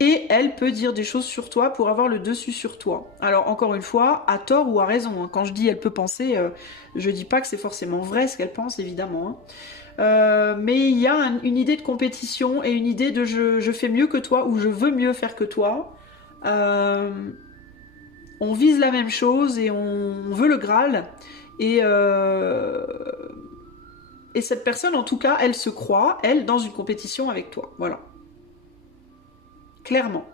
Et elle peut dire des choses sur toi pour avoir le dessus sur toi. Alors encore une fois, à tort ou à raison, hein. Quand je dis elle peut penser, je dis pas que c'est forcément vrai ce qu'elle pense, évidemment, hein. Mais il y a une idée de compétition et une idée de je fais mieux que toi ou je veux mieux faire que toi. On vise la même chose et on veut le Graal. Et cette personne, en tout cas, elle se croit, elle, dans une compétition avec toi. Voilà. Clairement.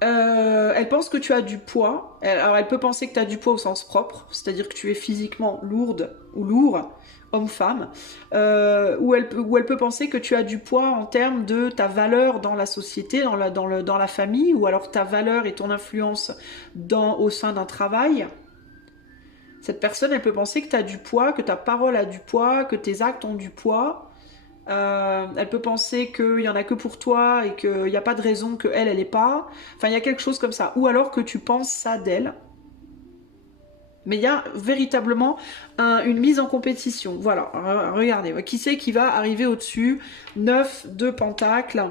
Elle pense que tu as du poids. Alors elle peut penser que tu as du poids au sens propre, c'est-à-dire que tu es physiquement lourde ou lourd, homme-femme, ou elle peut penser que tu as du poids en termes de ta valeur dans la société, dans la famille, ou alors ta valeur et ton influence au sein d'un travail. Cette personne, elle peut penser que tu as du poids, que ta parole a du poids, que tes actes ont du poids. Elle peut penser qu'il n'y en a que pour toi et qu'il n'y a pas de raison qu'elle, elle n'ait pas. Enfin, il y a quelque chose comme ça. Ou alors que tu penses ça d'elle. Mais il y a véritablement une mise en compétition. Voilà, regardez. Qui c'est qui va arriver au-dessus? 9 de pentacle.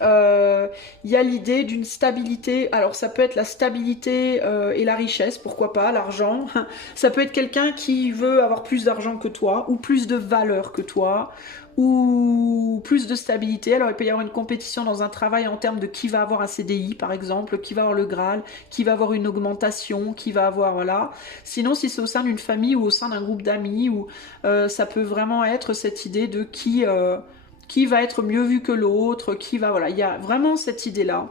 Il y a l'idée d'une stabilité. Alors ça peut être la stabilité et la richesse, pourquoi pas, l'argent. Ça peut être quelqu'un qui veut avoir plus d'argent que toi ou plus de valeur que toi ou plus de stabilité. Alors il peut y avoir une compétition dans un travail en termes de qui va avoir un CDI par exemple, qui va avoir le Graal, qui va avoir une augmentation, qui va avoir, voilà. Sinon si c'est au sein d'une famille ou au sein d'un groupe d'amis, ou ça peut vraiment être cette idée de qui va être mieux vu que l'autre, qui va, voilà, il y a vraiment cette idée-là.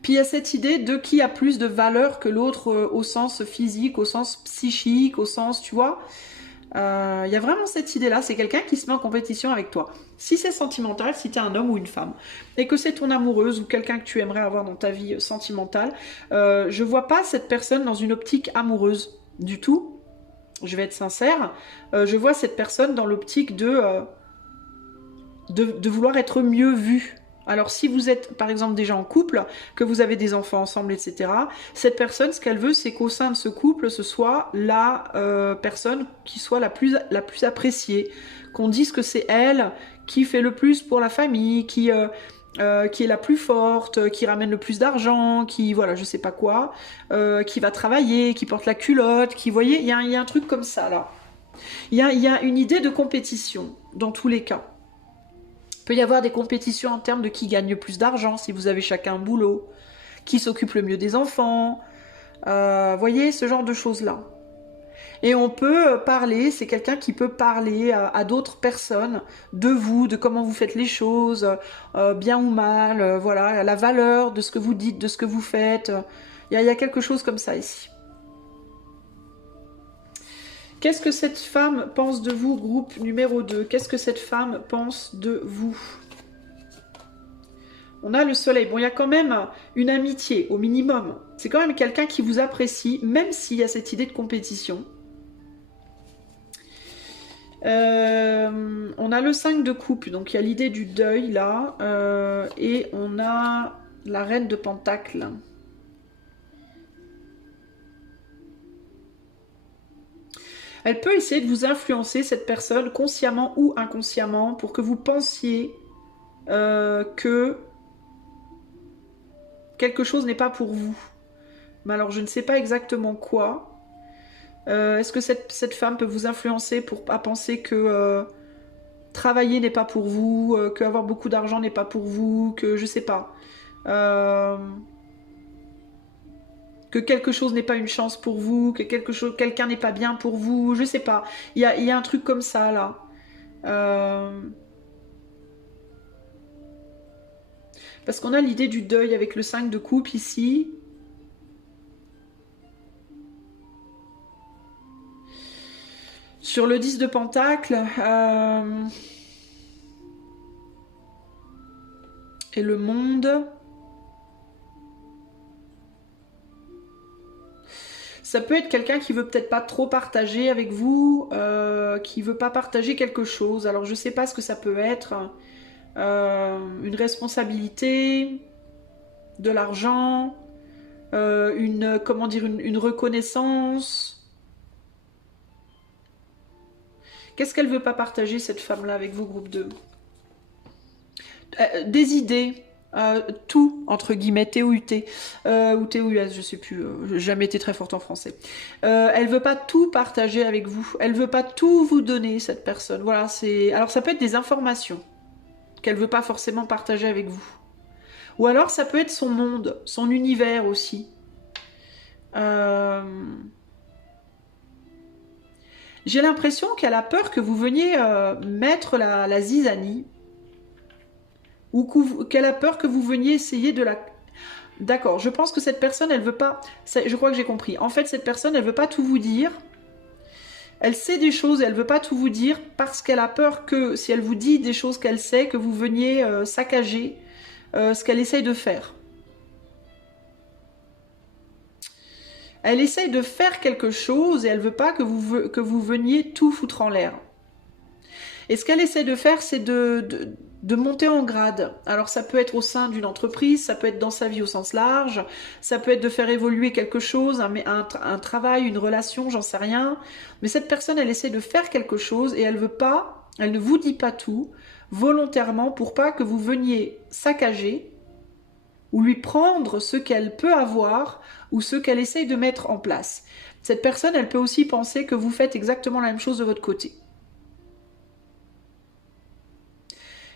Puis il y a cette idée de qui a plus de valeur que l'autre au sens physique, au sens psychique, au sens, tu vois. Il y a vraiment cette idée-là, c'est quelqu'un qui se met en compétition avec toi. Si c'est sentimental, si tu es un homme ou une femme, et que c'est ton amoureuse ou quelqu'un que tu aimerais avoir dans ta vie sentimentale, je vois pas cette personne dans une optique amoureuse du tout. Je vais être sincère, je vois cette personne dans l'optique de vouloir être mieux vue. Alors si vous êtes par exemple déjà en couple, que vous avez des enfants ensemble, etc., cette personne, ce qu'elle veut, c'est qu'au sein de ce couple, ce soit la personne qui soit la plus appréciée, qu'on dise que c'est elle qui fait le plus pour la famille, qui est la plus forte, qui ramène le plus d'argent, qui, voilà, je sais pas quoi, qui va travailler, qui porte la culotte, qui, vous voyez, il y a un truc comme ça, là. Il y a une idée de compétition, dans tous les cas. Il peut y avoir des compétitions en termes de qui gagne le plus d'argent, si vous avez chacun un boulot, qui s'occupe le mieux des enfants, voyez, ce genre de choses-là. Et on peut parler, c'est quelqu'un qui peut parler à d'autres personnes de vous, de comment vous faites les choses, bien ou mal, voilà, la valeur de ce que vous dites, de ce que vous faites. Il y a quelque chose comme ça ici. Qu'est-ce que cette femme pense de vous, groupe numéro 2? Qu'est-ce que cette femme pense de vous? On a le soleil. Bon, il y a quand même une amitié, au minimum. C'est quand même quelqu'un qui vous apprécie, même s'il y a cette idée de compétition. On a le 5 de coupe, donc il y a l'idée du deuil, là. Et on a la reine de pentacle. Elle peut essayer de vous influencer, cette personne, consciemment ou inconsciemment, pour que vous pensiez que quelque chose n'est pas pour vous. Mais alors, je ne sais pas exactement quoi. Est-ce que cette femme peut vous influencer à penser que travailler n'est pas pour vous, que avoir beaucoup d'argent n'est pas pour vous, que je sais pas. Que quelque chose n'est pas une chance pour vous, que quelqu'un n'est pas bien pour vous, je sais pas. Il y a un truc comme ça, là. Parce qu'on a l'idée du deuil avec le 5 de coupe ici. Sur le 10 de pentacle, et le monde... Ça peut être quelqu'un qui veut peut-être pas trop partager avec vous, qui veut pas partager quelque chose. Alors je sais pas ce que ça peut être. Une responsabilité, de l'argent, comment dire, une reconnaissance. Qu'est-ce qu'elle veut pas partager, cette femme-là, avec vous, groupe 2? Des idées. Tout, entre guillemets, T-O-U-T, ou T-O-U-S, je sais plus, j'ai jamais été très forte en français. Elle veut pas tout partager avec vous, elle veut pas tout vous donner, cette personne. Voilà, c'est... Alors ça peut être des informations qu'elle veut pas forcément partager avec vous. Ou alors ça peut être son monde, son univers aussi. J'ai l'impression qu'elle a peur que vous veniez mettre la zizanie. Ou qu'elle a peur que vous veniez essayer de la... D'accord, je pense que cette personne, elle veut pas... Je crois que j'ai compris. En fait, cette personne, elle veut pas tout vous dire. Elle sait des choses et elle veut pas tout vous dire parce qu'elle a peur que, si elle vous dit des choses qu'elle sait, que vous veniez saccager ce qu'elle essaye de faire. Elle essaye de faire quelque chose et elle veut pas que vous veniez tout foutre en l'air. Et ce qu'elle essaie de faire, c'est de monter en grade. Alors ça peut être au sein d'une entreprise, ça peut être dans sa vie au sens large, ça peut être de faire évoluer quelque chose, un travail, une relation, j'en sais rien. Mais cette personne, elle essaie de faire quelque chose et elle ne vous dit pas tout volontairement pour pas que vous veniez saccager ou lui prendre ce qu'elle peut avoir ou ce qu'elle essaye de mettre en place. Cette personne, elle peut aussi penser que vous faites exactement la même chose de votre côté.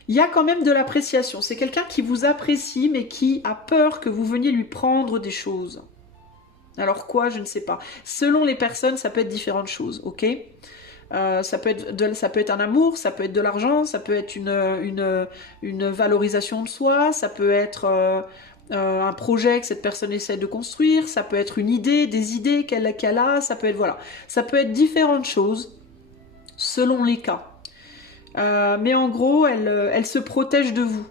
Il y a quand même de l'appréciation. C'est quelqu'un qui vous apprécie, mais qui a peur que vous veniez lui prendre des choses. Alors quoi, je ne sais pas. Selon les personnes, ça peut être différentes choses, ok ? Ça peut être un amour, ça peut être de l'argent, ça peut être une valorisation de soi, ça peut être un projet que cette personne essaie de construire, ça peut être une idée, des idées qu'elle a, ça peut être, voilà. Ça peut être différentes choses. selon les cas. Mais en gros, elle se protège de vous.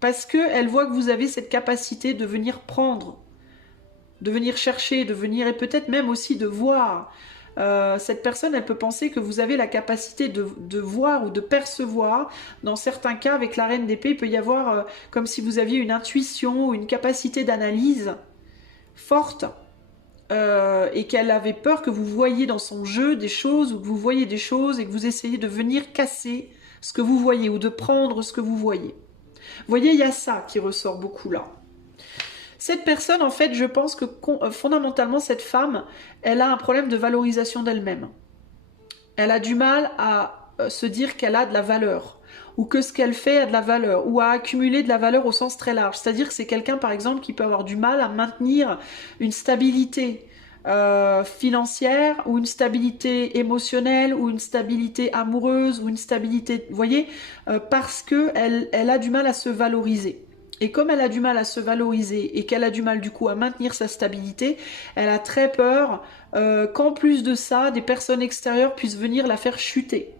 Parce qu'elle voit que vous avez cette capacité de venir prendre, de venir chercher, de venir, et peut-être même aussi de voir. Cette personne, elle peut penser que vous avez la capacité de voir ou de percevoir. Dans certains cas, avec la reine d'épée, il peut y avoir comme si vous aviez une intuition ou une capacité d'analyse forte et qu'elle avait peur que vous voyiez dans son jeu des choses ou que vous voyez des choses et que vous essayez de venir casser ce que vous voyez ou de prendre ce que vous voyez. Vous voyez, il y a ça qui ressort beaucoup là. Cette personne, en fait, je pense que fondamentalement, cette femme, elle a un problème de valorisation d'elle-même. Elle a du mal à se dire qu'elle a de la valeur, ou que ce qu'elle fait a de la valeur, ou à accumuler de la valeur au sens très large. C'est-à-dire que c'est quelqu'un, par exemple, qui peut avoir du mal à maintenir une stabilité financière, ou une stabilité émotionnelle, ou une stabilité amoureuse, ou une stabilité, vous voyez, parce qu'elle a du mal à se valoriser. Et comme elle a du mal à se valoriser et qu'elle a du mal du coup à maintenir sa stabilité, elle a très peur qu'en plus de ça, des personnes extérieures puissent venir la faire chuter.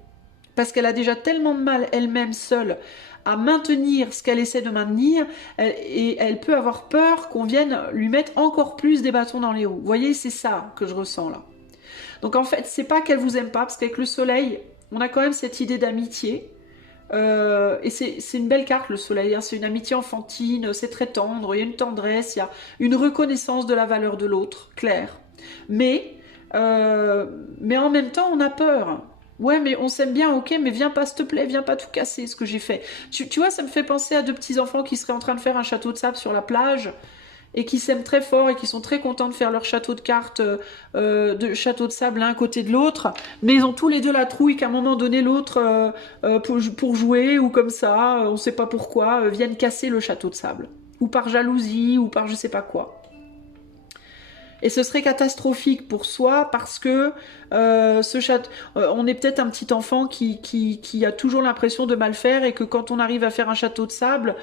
Parce qu'elle a déjà tellement de mal elle-même seule à maintenir ce qu'elle essaie de maintenir, et elle peut avoir peur qu'on vienne lui mettre encore plus des bâtons dans les roues. Vous voyez, c'est ça que je ressens là. Donc en fait, c'est pas qu'elle vous aime pas, parce qu'avec le soleil, on a quand même cette idée d'amitié. Et c'est une belle carte le soleil, hein. C'est une amitié enfantine, c'est très tendre, il y a une tendresse, il y a une reconnaissance de la valeur de l'autre, clair. Mais en même temps on a peur. Ouais, mais on s'aime bien, ok, mais viens pas s'il te plaît, viens pas tout casser ce que j'ai fait. Tu vois, ça me fait penser à deux petits enfants qui seraient en train de faire un château de sable sur la plage et qui s'aiment très fort et qui sont très contents de faire leur château de cartes, de château de sable l'un à côté de l'autre, mais ils ont tous les deux la trouille qu'à un moment donné l'autre, pour jouer ou comme ça, on sait pas pourquoi, viennent casser le château de sable. Ou par jalousie, ou par je sais pas quoi. Et ce serait catastrophique pour soi parce que on est peut-être un petit enfant qui a toujours l'impression de mal faire et que quand on arrive à faire un château de sable,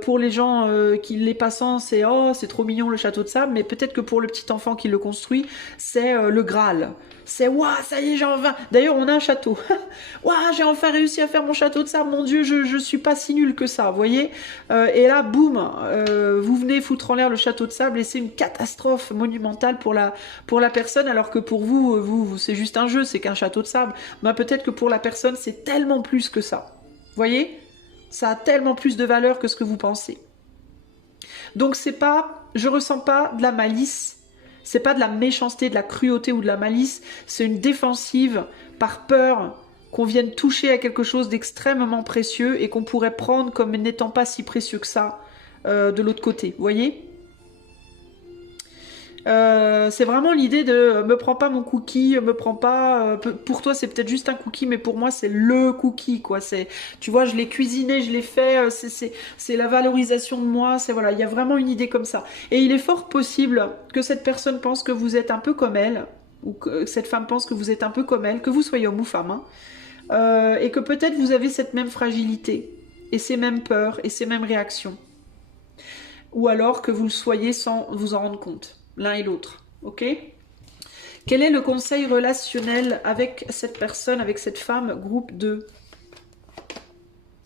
pour les gens les passants, c'est oh c'est trop mignon le château de sable, mais peut-être que pour le petit enfant qui le construit, c'est le Graal. C'est waouh, ça y est, j'ai enfin. D'ailleurs, on a un château. Waouh, j'ai enfin réussi à faire mon château de sable. Mon Dieu, je suis pas si nul que ça, vous voyez. Et là, boum, vous venez foutre en l'air le château de sable et c'est une catastrophe monumentale pour la personne, alors que pour vous c'est juste un jeu, c'est qu'un château de sable. Ben, peut-être que pour la personne, c'est tellement plus que ça. Vous voyez, ça a tellement plus de valeur que ce que vous pensez. Donc c'est pas, je ressens pas de la malice. C'est pas de la méchanceté, de la cruauté ou de la malice, c'est une défensive par peur qu'on vienne toucher à quelque chose d'extrêmement précieux et qu'on pourrait prendre comme n'étant pas si précieux que ça de l'autre côté, vous voyez. C'est vraiment l'idée de me prends pas mon cookie, me prends pas. Pour toi, c'est peut-être juste un cookie, mais pour moi, c'est le cookie, quoi. C'est, tu vois, je l'ai cuisiné, je l'ai fait. C'est la valorisation de moi. C'est voilà, il y a vraiment une idée comme ça. Et il est fort possible que cette personne pense que vous êtes un peu comme elle, ou que cette femme pense que vous êtes un peu comme elle, que vous soyez homme ou femme, hein, et que peut-être vous avez cette même fragilité et ces mêmes peurs et ces mêmes réactions, ou alors que vous le soyez sans vous en rendre compte. L'un et l'autre, ok? Quel est le conseil relationnel avec cette personne, avec cette femme, groupe 2?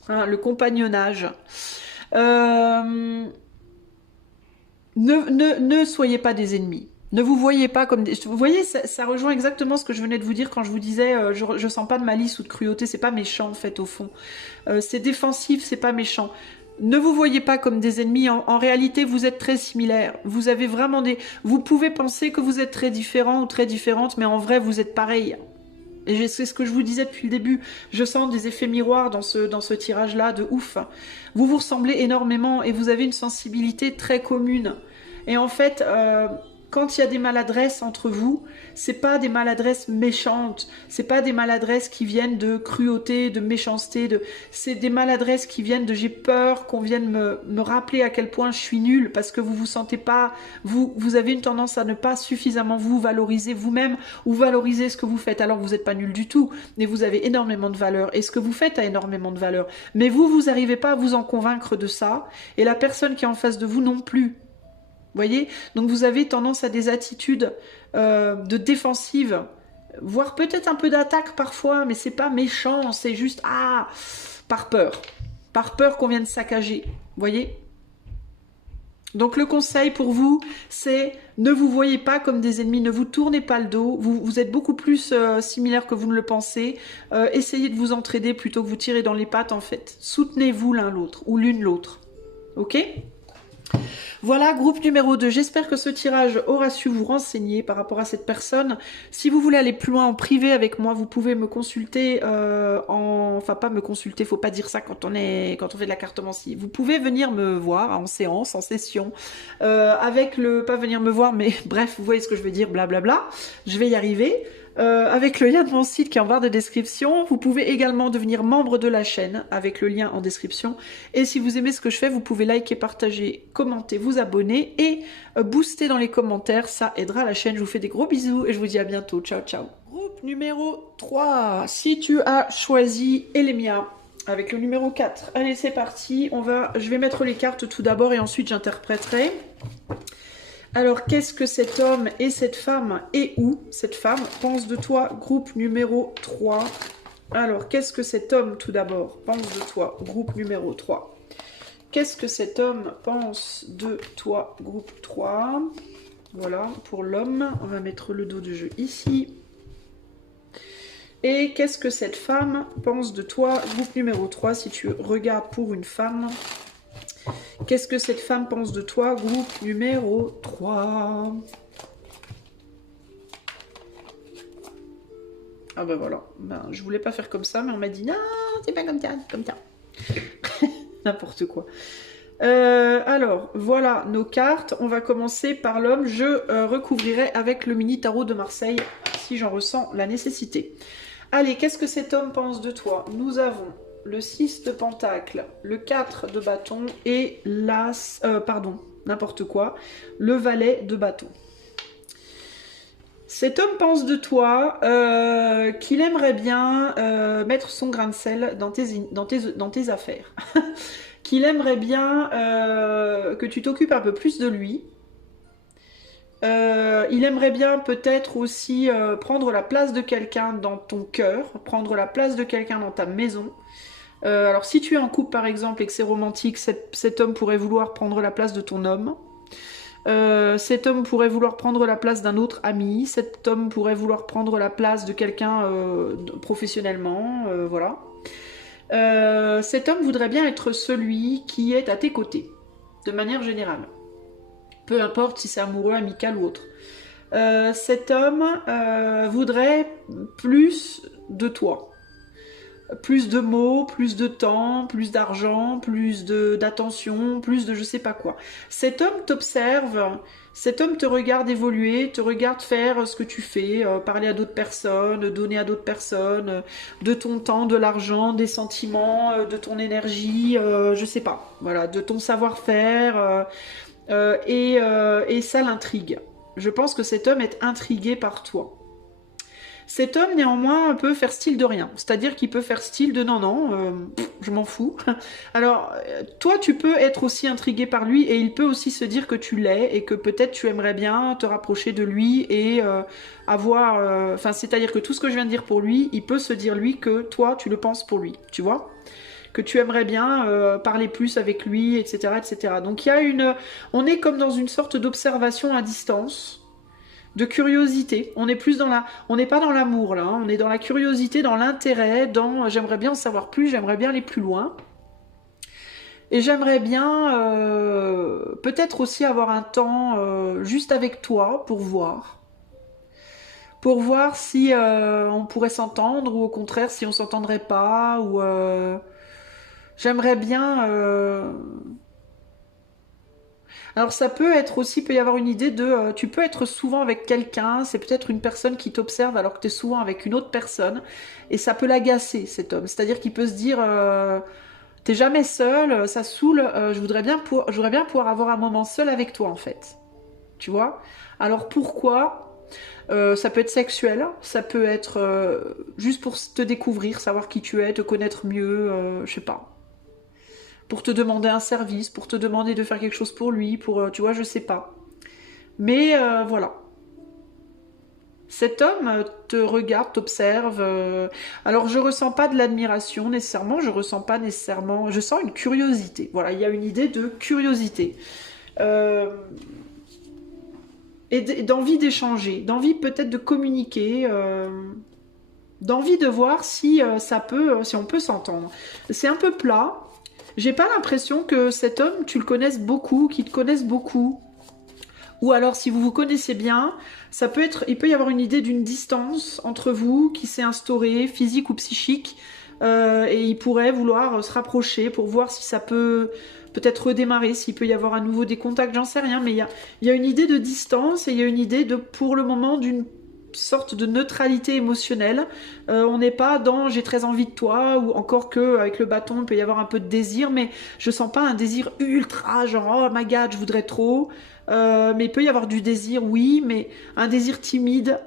Hein, le compagnonnage. Ne soyez pas des ennemis. Ne vous voyez pas comme des... Vous voyez, ça rejoint exactement ce que je venais de vous dire quand je vous disais je sens pas de malice ou de cruauté, c'est pas méchant en fait au fond. C'est défensif, c'est pas méchant. Ne vous voyez pas comme des ennemis, en réalité vous êtes très similaires, vous avez vraiment des... Vous pouvez penser que vous êtes très différents ou très différentes, mais en vrai vous êtes pareils. Et c'est ce que je vous disais depuis le début, je sens des effets miroirs dans ce tirage-là, de ouf. Vous vous ressemblez énormément et vous avez une sensibilité très commune. Et en fait... quand il y a des maladresses entre vous, c'est pas des maladresses méchantes, c'est pas des maladresses qui viennent de cruauté, de méchanceté, c'est des maladresses qui viennent de j'ai peur qu'on vienne me rappeler à quel point je suis nulle parce que vous vous sentez pas, vous avez une tendance à ne pas suffisamment vous valoriser vous-même ou valoriser ce que vous faites. Alors vous n'êtes pas nul du tout, mais vous avez énormément de valeur et ce que vous faites a énormément de valeur. Mais vous n'arrivez pas à vous en convaincre de ça et la personne qui est en face de vous non plus. Voyez, donc vous avez tendance à des attitudes de défensive voire peut-être un peu d'attaque parfois, mais c'est pas méchant, c'est juste, ah, par peur qu'on vienne saccager, vous voyez? Donc le conseil pour vous, c'est ne vous voyez pas comme des ennemis, ne vous tournez pas le dos, vous êtes beaucoup plus similaires que vous ne le pensez, essayez de vous entraider plutôt que vous tirer dans les pattes en fait. Soutenez-vous l'un l'autre, ou l'une l'autre, ok? Voilà, groupe numéro 2. J'espère que ce tirage aura su vous renseigner par rapport à cette personne. Si vous voulez aller plus loin en privé avec moi, vous pouvez me consulter Enfin, pas me consulter, faut pas dire ça quand on fait de la cartomancie. Vous pouvez venir me voir en séance, en session, avec le... Pas venir me voir, mais bref, vous voyez ce que je veux dire, blablabla. Je vais y arriver. Avec le lien de mon site qui est en barre de description. Vous pouvez également devenir membre de la chaîne avec le lien en description. Et si vous aimez ce que je fais, vous pouvez liker, partager, commenter, vous abonner et booster dans les commentaires. Ça aidera la chaîne. Je vous fais des gros bisous et je vous dis à bientôt. Ciao, ciao. Groupe numéro 3. Si tu as choisi Elémia avec le numéro 4. Allez, c'est parti. Je vais mettre les cartes tout d'abord et ensuite j'interpréterai. Alors, qu'est-ce que cet homme et cette femme, et où cette femme, pense de toi, groupe numéro 3. Alors, qu'est-ce que cet homme, tout d'abord, pense de toi, groupe numéro 3. Qu'est-ce que cet homme pense de toi, groupe 3. Voilà, pour l'homme, on va mettre le dos de jeu ici. Et qu'est-ce que cette femme pense de toi, groupe numéro 3, si tu regardes pour une femme. Qu'est-ce que cette femme pense de toi, groupe numéro 3. Ah ben voilà, je voulais pas faire comme ça, mais on m'a dit non, c'est pas comme ça, comme ça. N'importe quoi. Alors, voilà nos cartes. On va commencer par l'homme. Je recouvrirai avec le mini tarot de Marseille, si j'en ressens la nécessité. Allez, qu'est-ce que cet homme pense de toi? Nous avons le 6 de pentacle, le 4 de bâton et l'as... n'importe quoi, le valet de bâton. Cet homme pense de toi qu'il aimerait bien mettre son grain de sel dans tes affaires. Qu'il aimerait bien que tu t'occupes un peu plus de lui. Il aimerait bien peut-être aussi prendre la place de quelqu'un dans ton cœur, prendre la place de quelqu'un dans ta maison. Alors si tu es en couple par exemple et que c'est romantique, cet homme pourrait vouloir prendre la place de ton homme. Cet homme pourrait vouloir prendre la place d'un autre ami. Cet homme pourrait vouloir prendre la place de quelqu'un professionnellement. Voilà. Cet homme voudrait bien être celui qui est à tes côtés, de manière générale. Peu importe si c'est amoureux, amical ou autre. Cet homme voudrait plus de toi. Plus de mots, plus de temps, plus d'argent, plus d'attention, plus de je sais pas quoi. Cet homme t'observe, cet homme te regarde évoluer, te regarde faire ce que tu fais, parler à d'autres personnes, donner à d'autres personnes, de ton temps, de l'argent, des sentiments, de ton énergie, je sais pas, voilà, de ton savoir-faire, et ça l'intrigue. Je pense que cet homme est intrigué par toi. Cet homme, néanmoins, peut faire style de rien. C'est-à-dire qu'il peut faire style de non, je m'en fous. Alors, toi, tu peux être aussi intrigué par lui et il peut aussi se dire que tu l'es et que peut-être tu aimerais bien te rapprocher de lui et avoir... Enfin, c'est-à-dire que tout ce que je viens de dire pour lui, il peut se dire, lui, que toi, tu le penses pour lui, tu vois ? Que tu aimerais bien parler plus avec lui, etc., etc. Donc, il y a une... On est comme dans une sorte d'observation à distance, de curiosité. On est plus dans la... On n'est pas dans l'amour, là. Hein. On est dans la curiosité, dans l'intérêt, dans... J'aimerais bien en savoir plus, j'aimerais bien aller plus loin. Et j'aimerais bien peut-être aussi avoir un temps juste avec toi pour voir. Pour voir si on pourrait s'entendre ou au contraire si on s'entendrait pas. Ou j'aimerais bien... Alors ça peut être aussi, peut y avoir une idée de, tu peux être souvent avec quelqu'un, c'est peut-être une personne qui t'observe alors que tu es souvent avec une autre personne, et ça peut l'agacer cet homme, c'est-à-dire qu'il peut se dire, t'es jamais seul, ça saoule, je voudrais bien pouvoir avoir un moment seul avec toi en fait, tu vois. Alors pourquoi ça peut être sexuel, ça peut être juste pour te découvrir, savoir qui tu es, te connaître mieux, je sais pas. Pour te demander un service, pour te demander de faire quelque chose pour lui, pour, tu vois, je sais pas. Mais voilà. Cet homme te regarde, t'observe. Alors je ressens pas de l'admiration nécessairement, je ressens pas nécessairement, je sens une curiosité. Voilà, il y a une idée de curiosité et d'envie d'échanger, d'envie peut-être de communiquer, d'envie de voir si si on peut s'entendre. C'est un peu plat. J'ai pas l'impression que cet homme, tu le connaisses beaucoup, qu'il te connaisse beaucoup. Ou alors, si vous vous connaissez bien, il peut y avoir une idée d'une distance entre vous qui s'est instaurée, physique ou psychique, et il pourrait vouloir se rapprocher pour voir si ça peut peut-être redémarrer, s'il peut y avoir à nouveau des contacts, j'en sais rien, mais il y a une idée de distance et il y a une idée de, pour le moment, d'une sorte de neutralité émotionnelle. On n'est pas dans j'ai très envie de toi, ou encore que avec le bâton il peut y avoir un peu de désir, mais je sens pas un désir ultra genre oh my god je voudrais trop. Mais il peut y avoir du désir, oui, mais un désir timide.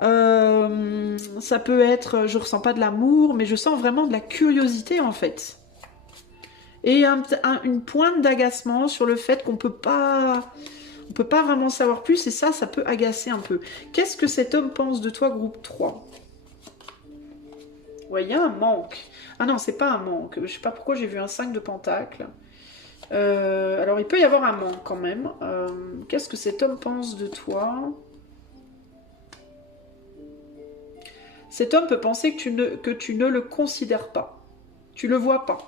Ça peut être je ressens pas de l'amour, mais je sens vraiment de la curiosité en fait. Et une pointe d'agacement sur le fait qu'on peut pas vraiment savoir plus, et ça peut agacer un peu. Qu'est-ce que cet homme pense de toi, groupe 3? Ouais, il y a un manque. Ah non, c'est pas un manque. Je sais pas pourquoi j'ai vu un 5 de pentacle. Alors, il peut y avoir un manque quand même. Qu'est-ce que cet homme pense de toi? Cet homme peut penser que tu ne le considères pas. Tu le vois pas.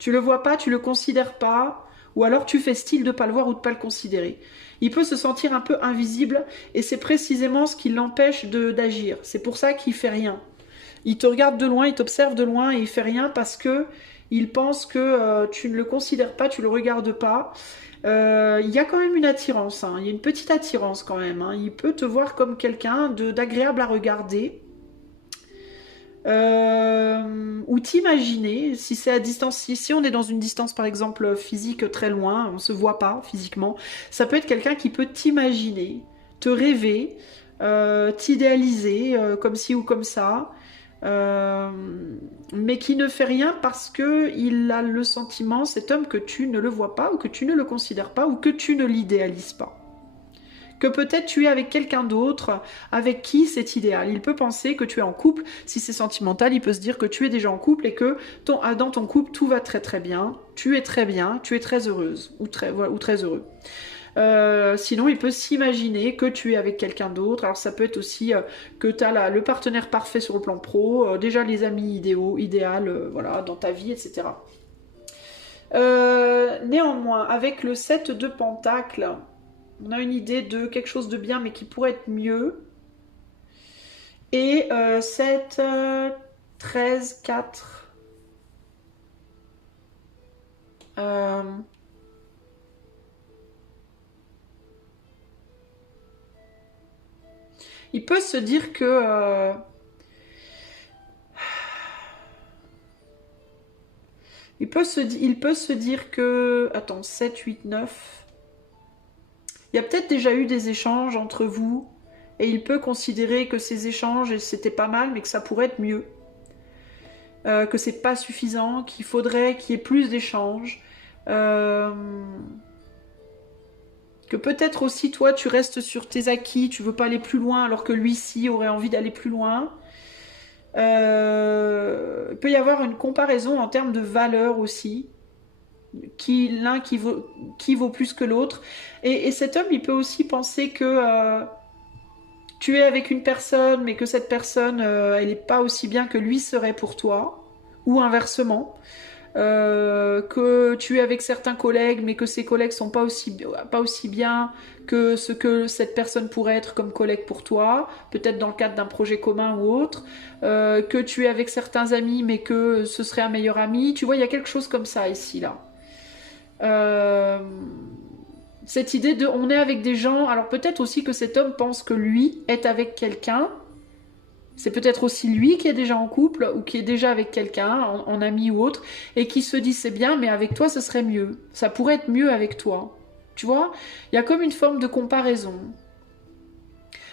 Tu le vois pas, tu le considères pas, ou alors tu fais style de pas le voir ou de pas le considérer. Il peut se sentir un peu invisible, et c'est précisément ce qui l'empêche d'agir. C'est pour ça qu'il fait rien. Il te regarde de loin, il t'observe de loin, et il fait rien parce que il pense que tu ne le considères pas, tu le regardes pas. Il y a quand même une attirance, hein. Il y a une petite attirance quand même, hein. Il peut te voir comme quelqu'un d'agréable à regarder. Ou t'imaginer, si c'est à distance, si on est dans une distance par exemple physique très loin, on se voit pas physiquement, ça peut être quelqu'un qui peut t'imaginer, te rêver, t'idéaliser comme ci ou comme ça, mais qui ne fait rien parce que il a le sentiment, cet homme, que tu ne le vois pas ou que tu ne le considères pas ou que tu ne l'idéalises pas. Que peut-être tu es avec quelqu'un d'autre avec qui c'est idéal. Il peut penser que tu es en couple. Si c'est sentimental, il peut se dire que tu es déjà en couple et que dans ton couple, tout va très très bien. Tu es très bien, tu es très heureuse ou très heureux. Sinon, il peut s'imaginer que tu es avec quelqu'un d'autre. Alors ça peut être aussi que tu as le partenaire parfait sur le plan pro, déjà les amis idéal, voilà, dans ta vie, etc. Néanmoins, avec le 7 de Pentacle, on a une idée de quelque chose de bien, mais qui pourrait être mieux. Et 7, 13, 4. Il peut se dire que... il peut se dire que... Attends, 7, 8, 9... Il y a peut-être déjà eu des échanges entre vous, et il peut considérer que ces échanges, c'était pas mal, mais que ça pourrait être mieux. Que c'est pas suffisant, qu'il faudrait qu'il y ait plus d'échanges. Que peut-être aussi, toi, tu restes sur tes acquis, tu veux pas aller plus loin, alors que lui-ci aurait envie d'aller plus loin. Il peut y avoir une comparaison en termes de valeur aussi. L'un qui vaut plus que l'autre. Et cet homme, il peut aussi penser que tu es avec une personne, mais que cette personne, elle n'est pas aussi bien que lui serait pour toi, ou inversement. Que tu es avec certains collègues, mais que ces collègues sont pas aussi bien que ce que cette personne pourrait être comme collègue pour toi, peut-être dans le cadre d'un projet commun ou autre. Que tu es avec certains amis, mais que ce serait un meilleur ami. Tu vois, il y a quelque chose comme ça ici, là. Cette idée de on est avec des gens, alors peut-être aussi que cet homme pense que lui est avec quelqu'un, c'est peut-être aussi lui qui est déjà en couple ou qui est déjà avec quelqu'un, en ami ou autre, et qui se dit c'est bien, mais avec toi ce serait mieux, ça pourrait être mieux avec toi, tu vois, il y a comme une forme de comparaison.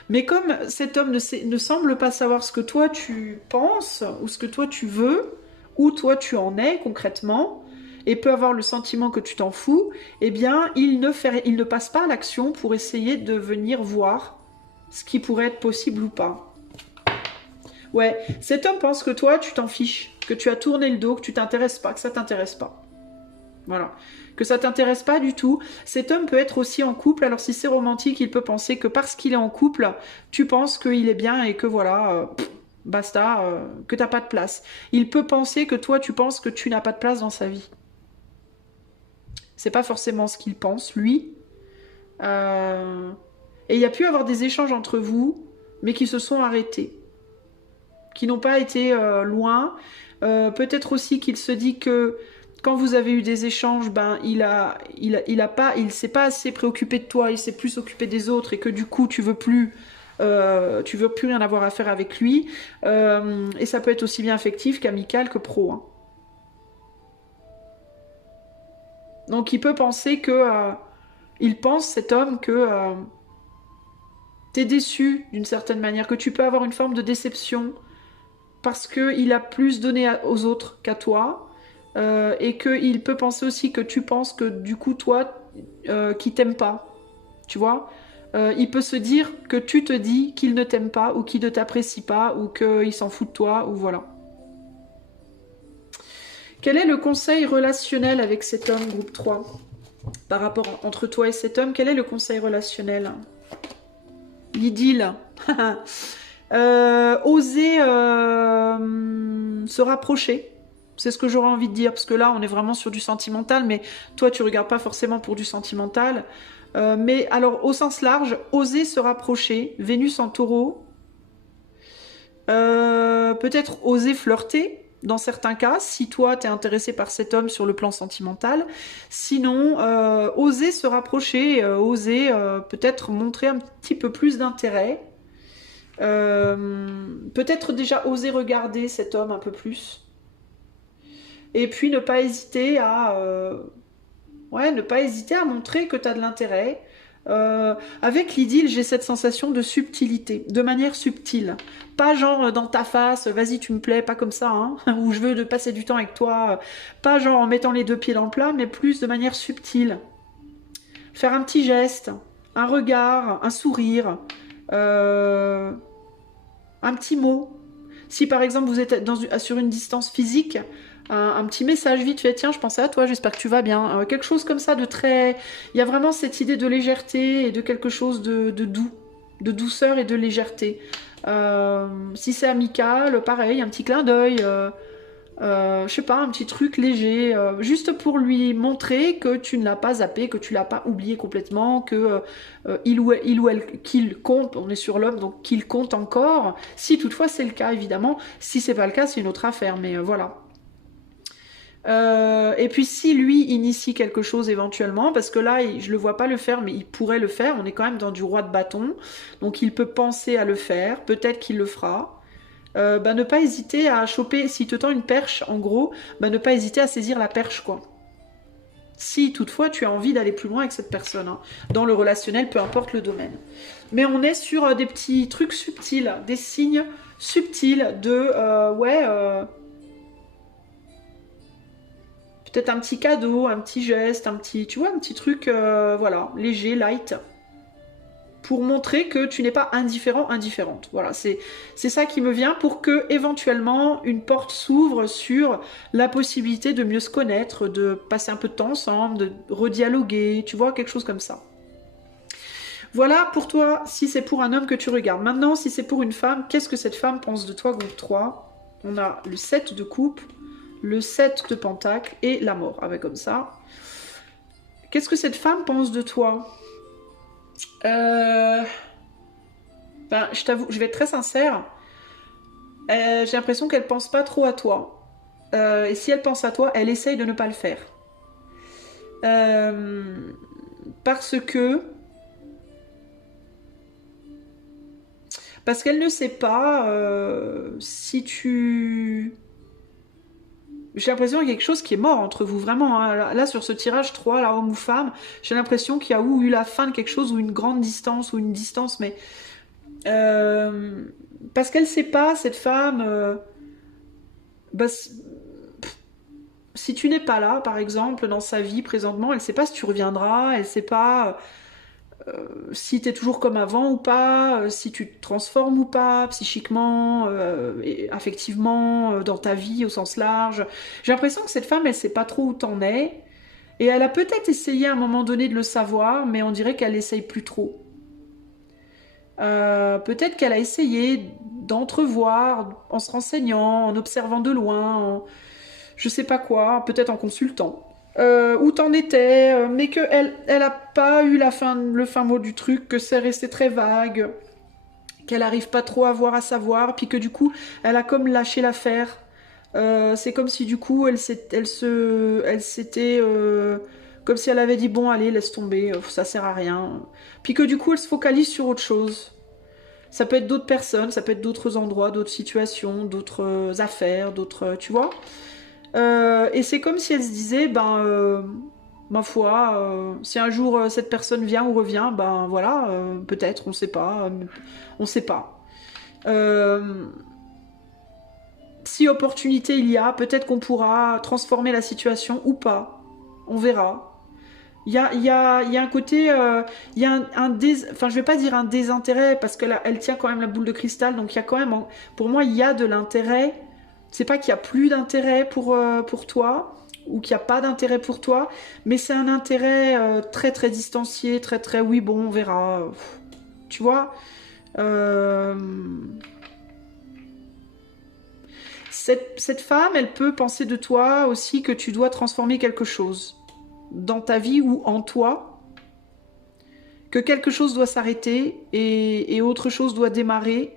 Mais comme cet homme ne semble pas savoir ce que toi tu penses, ou ce que toi tu veux, où toi tu en es concrètement, et peut avoir le sentiment que tu t'en fous, eh bien, il ne passe pas à l'action pour essayer de venir voir ce qui pourrait être possible ou pas. Ouais, cet homme pense que toi, tu t'en fiches, que tu as tourné le dos, que tu t'intéresses pas, que ça t'intéresse pas. Voilà. Que ça t'intéresse pas du tout. Cet homme peut être aussi en couple, alors si c'est romantique, il peut penser que parce qu'il est en couple, tu penses qu'il est bien et que voilà, basta, que t'as pas de place. Il peut penser que toi, tu penses que tu n'as pas de place dans sa vie. C'est pas forcément ce qu'il pense, lui. Et il y a pu avoir des échanges entre vous, mais qui se sont arrêtés. Qui n'ont pas été loin. Peut-être aussi qu'il se dit que quand vous avez eu des échanges, ben il s'est pas assez préoccupé de toi, il s'est plus occupé des autres et que du coup tu veux plus rien avoir à faire avec lui. Et ça peut être aussi bien affectif qu'amical que pro. Hein. Donc il peut penser que il pense cet homme que t'es déçu d'une certaine manière, que tu peux avoir une forme de déception parce qu'il a plus donné aux autres qu'à toi. Et qu'il peut penser aussi que tu penses que du coup toi qu'il t'aime pas, tu vois, il peut se dire que tu te dis qu'il ne t'aime pas ou qu'il ne t'apprécie pas ou qu'il s'en fout de toi ou voilà. Quel est le conseil relationnel avec cet homme, groupe 3 par rapport entre toi et cet homme? Quel est le conseil relationnel? L'idylle. Oser se rapprocher. C'est ce que j'aurais envie de dire, parce que là, on est vraiment sur du sentimental, mais toi, tu regardes pas forcément pour du sentimental. Mais alors, au sens large, oser se rapprocher, Vénus en taureau, peut-être oser flirter, dans certains cas, si toi, t'es intéressé par cet homme sur le plan sentimental. Sinon, oser se rapprocher, oser peut-être montrer un petit peu plus d'intérêt. Peut-être déjà oser regarder cet homme un peu plus. Et puis ne pas hésiter à montrer que tu as de l'intérêt. Avec l'idylle, j'ai cette sensation de subtilité, de manière subtile. Pas genre dans ta face, vas-y tu me plais, pas comme ça, hein, ou je veux passer du temps avec toi. Pas genre en mettant les deux pieds dans le plat, mais plus de manière subtile. Faire un petit geste, un regard, un sourire, un petit mot. Si par exemple vous êtes sur une distance physique, un petit message vite fait, tiens je pensais à toi, j'espère que tu vas bien, quelque chose comme ça de très... Il y a vraiment cette idée de légèreté et de quelque chose de doux, de douceur et de légèreté. Si c'est amical, pareil, un petit clin d'œil, je sais pas, un petit truc léger, juste pour lui montrer que tu ne l'as pas zappé, que tu l'as pas oublié complètement, que qu'il compte, on est sur l'homme, donc qu'il compte encore, si toutefois c'est le cas évidemment, si c'est pas le cas c'est une autre affaire, mais voilà. Et puis si lui initie quelque chose éventuellement, parce que là je le vois pas le faire, mais il pourrait le faire, on est quand même dans du roi de bâton, donc il peut penser à le faire, peut-être qu'il le fera. Ne pas hésiter à choper, s'il te tend une perche, en gros, ne pas hésiter à saisir la perche, quoi. Si toutefois tu as envie d'aller plus loin avec cette personne, hein, dans le relationnel, peu importe le domaine. Mais on est sur des petits trucs subtils, des signes subtils de, peut-être un petit cadeau, un petit geste, un petit, tu vois, un petit truc, voilà, léger, light. Pour montrer que tu n'es pas indifférent, indifférente. Voilà, c'est ça qui me vient pour que éventuellement une porte s'ouvre sur la possibilité de mieux se connaître, de passer un peu de temps ensemble, de redialoguer, tu vois, quelque chose comme ça. Voilà pour toi, si c'est pour un homme que tu regardes. Maintenant, si c'est pour une femme, qu'est-ce que cette femme pense de toi, groupe 3? On a le 7 de coupe, le 7 de pentacle et la mort. Ah ben comme ça. Qu'est-ce que cette femme pense de toi? Je t'avoue, je vais être très sincère. J'ai l'impression qu'elle pense pas trop à toi. Et si elle pense à toi, elle essaye de ne pas le faire. Parce qu'elle ne sait pas si tu... J'ai l'impression qu'il y a quelque chose qui est mort entre vous, vraiment. Hein. Là, sur ce tirage 3, là, homme ou femme, j'ai l'impression qu'il y a eu la fin de quelque chose, ou une grande distance, ou une distance, mais... parce qu'elle sait pas, cette femme... si tu n'es pas là, par exemple, dans sa vie présentement, elle sait pas si tu reviendras, elle sait pas... si tu es toujours comme avant ou pas, si tu te transformes ou pas, psychiquement, et affectivement, dans ta vie au sens large. J'ai l'impression que cette femme, elle sait pas trop où t'en es. Et elle a peut-être essayé à un moment donné de le savoir, mais on dirait qu'elle essaye plus trop. Peut-être qu'elle a essayé d'entrevoir en se renseignant, en observant de loin, je sais pas quoi, peut-être en consultant. Où t'en étais, mais qu'elle elle a pas eu le fin mot du truc, que c'est resté très vague, qu'elle arrive pas trop à voir, à savoir, puis que du coup, elle a comme lâché l'affaire. C'est comme si du coup, elle s'était, comme si elle avait dit bon, allez, laisse tomber, ça sert à rien. Puis que du coup, elle se focalise sur autre chose. Ça peut être d'autres personnes, ça peut être d'autres endroits, d'autres situations, d'autres affaires, d'autres, tu vois. Et c'est comme si elle se disait, ma foi, si un jour cette personne vient ou revient, ben voilà, peut-être, on sait pas, on sait pas. Si opportunité il y a, peut-être qu'on pourra transformer la situation ou pas. On verra. Il y a un côté, il y a enfin je vais pas dire un désintérêt parce que là, elle tient quand même la boule de cristal, donc il y a quand même, pour moi il y a de l'intérêt. C'est pas qu'il y a plus d'intérêt pour toi ou qu'il n'y a pas d'intérêt pour toi, mais c'est un intérêt très très distancié, très très oui bon on verra. Tu vois. Euh, cette femme, elle peut penser de toi aussi que tu dois transformer quelque chose dans ta vie ou en toi, que quelque chose doit s'arrêter et autre chose doit démarrer.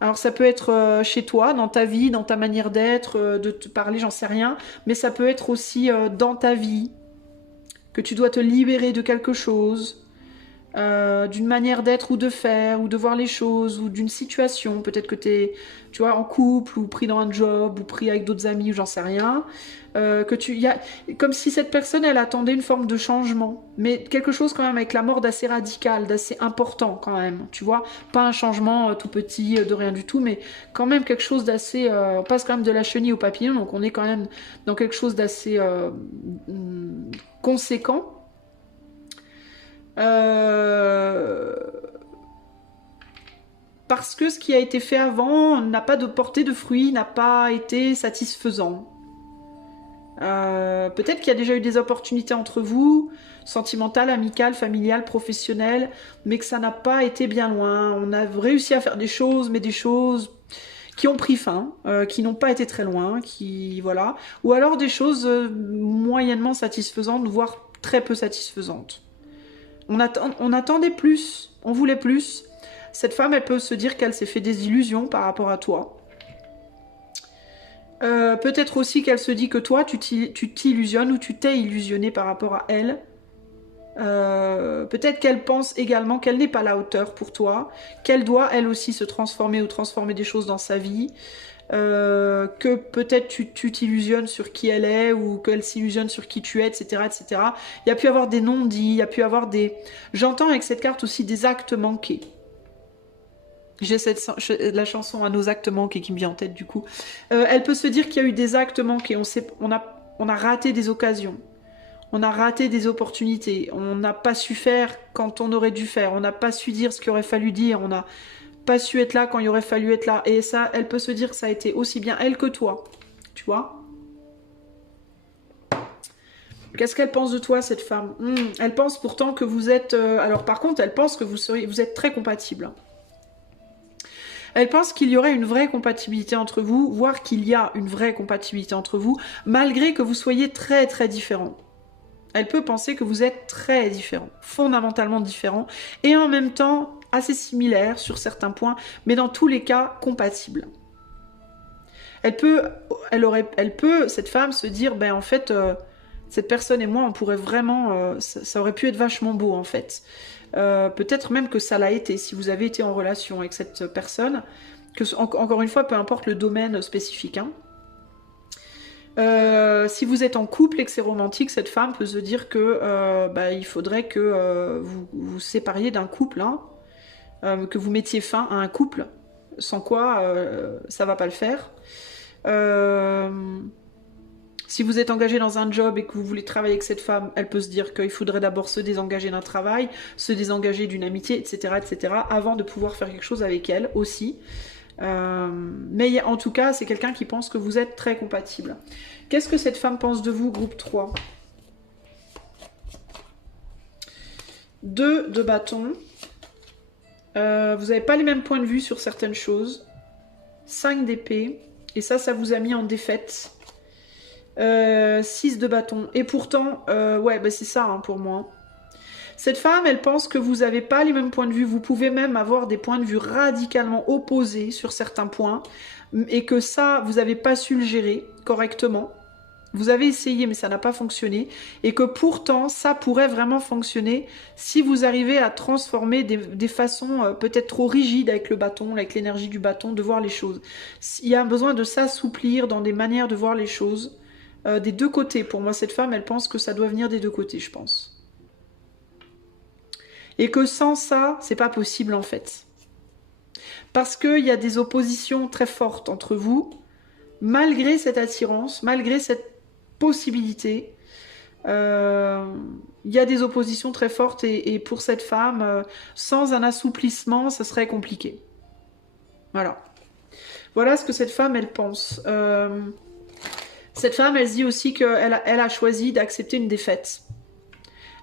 Alors ça peut être chez toi, dans ta vie, dans ta manière d'être, de te parler, j'en sais rien, mais ça peut être aussi dans ta vie, que tu dois te libérer de quelque chose, d'une manière d'être ou de faire, ou de voir les choses, ou d'une situation. Peut-être que tu es, tu vois, en couple, ou pris dans un job, ou pris avec d'autres amis, ou j'en sais rien. Comme si cette personne, elle attendait une forme de changement. Mais quelque chose quand même avec la mort d'assez radical, d'assez important quand même, tu vois. Pas un changement tout petit, de rien du tout, mais quand même quelque chose d'assez... on passe quand même de la chenille au papillon, donc on est quand même dans quelque chose d'assez conséquent. Parce que ce qui a été fait avant n'a pas de portée de fruits, n'a pas été satisfaisant. Peut-être qu'il y a déjà eu des opportunités entre vous, sentimentales, amicales, familiales, professionnelles, mais que ça n'a pas été bien loin. On a réussi à faire des choses, mais des choses qui ont pris fin, qui n'ont pas été très loin, qui voilà, ou alors des choses moyennement satisfaisantes, voire très peu satisfaisantes. On attendait plus, on voulait plus. Cette femme, elle peut se dire qu'elle s'est fait des illusions par rapport à toi. Peut-être aussi qu'elle se dit que toi, tu t'illusionnes ou tu t'es illusionné par rapport à elle. Peut-être qu'elle pense également qu'elle n'est pas à la hauteur pour toi, qu'elle doit elle aussi se transformer ou transformer des choses dans sa vie, que peut-être tu t'illusionnes sur qui elle est ou qu'elle s'illusionne sur qui tu es, etc., etc. Il y a pu avoir des non-dits, il y a pu avoir des... J'entends avec cette carte aussi des actes manqués. J'ai la chanson à nos actes manqués qui me vient en tête du coup. Elle peut se dire qu'il y a eu des actes manqués, on a raté des occasions. On a raté des opportunités, on n'a pas su faire quand on aurait dû faire, on n'a pas su dire ce qu'il aurait fallu dire, on n'a pas su être là quand il aurait fallu être là. Et ça, elle peut se dire que ça a été aussi bien elle que toi, tu vois. Qu'est-ce qu'elle pense de toi, cette femme? Elle pense pourtant que vous êtes... alors par contre, elle pense que vous êtes très compatibles. Elle pense qu'il y aurait une vraie compatibilité entre vous, voire qu'il y a une vraie compatibilité entre vous, malgré que vous soyez très très différents. Elle peut penser que vous êtes très différents, fondamentalement différents, et en même temps assez similaires sur certains points, mais dans tous les cas compatibles. Elle peut, cette femme, se dire, ben en fait, cette personne et moi, on pourrait vraiment, ça aurait pu être vachement beau en fait. Peut-être même que ça l'a été, si vous avez été en relation avec cette personne, que encore une fois, peu importe le domaine spécifique, hein. Si vous êtes en couple et que c'est romantique, cette femme peut se dire que il faudrait que vous vous sépariez d'un couple, hein, que vous mettiez fin à un couple, sans quoi ça va pas le faire. Si vous êtes engagé dans un job et que vous voulez travailler avec cette femme, elle peut se dire qu'il faudrait d'abord se désengager d'un travail, se désengager d'une amitié, etc., avant de pouvoir faire quelque chose avec elle aussi. Mais en tout cas, c'est quelqu'un qui pense que vous êtes très compatible. Qu'est-ce que cette femme pense de vous, groupe 3? 2 de bâton. Vous n'avez pas les mêmes points de vue sur certaines choses. 5 d'épée. Et ça vous a mis en défaite. 6 de bâton. Et pourtant, ouais, bah c'est ça pour moi. Cette femme, elle pense que vous n'avez pas les mêmes points de vue. Vous pouvez même avoir des points de vue radicalement opposés sur certains points. Et que ça, vous n'avez pas su le gérer correctement. Vous avez essayé, mais ça n'a pas fonctionné. Et que pourtant, ça pourrait vraiment fonctionner si vous arrivez à transformer des façons peut-être trop rigides avec le bâton, avec l'énergie du bâton, de voir les choses. Il y a besoin de s'assouplir dans des manières de voir les choses. Des deux côtés. Pour moi, cette femme, elle pense que ça doit venir des deux côtés, je pense. Et que sans ça, c'est pas possible en fait. Parce qu'il y a des oppositions très fortes entre vous, malgré cette attirance, malgré cette possibilité. Il y a des oppositions très fortes et pour cette femme, sans un assouplissement, ça serait compliqué. Voilà. Voilà ce que cette femme, elle pense. Cette femme, elle dit aussi qu'elle a choisi d'accepter une défaite.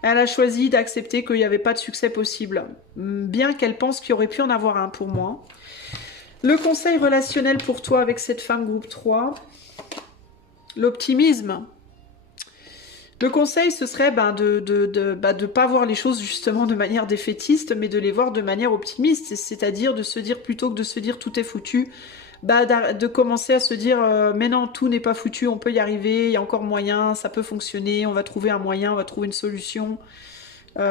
Elle a choisi d'accepter qu'il n'y avait pas de succès possible. Bien qu'elle pense qu'il y aurait pu en avoir un pour moi. Le conseil relationnel pour toi avec cette femme groupe 3. L'optimisme. Le conseil, ce serait de pas voir les choses justement de manière défaitiste, mais de les voir de manière optimiste. C'est-à-dire de se dire, plutôt que de se dire tout est foutu, de commencer à se dire mais non, tout n'est pas foutu, on peut y arriver, il y a encore moyen, ça peut fonctionner, on va trouver un moyen, on va trouver une solution. Et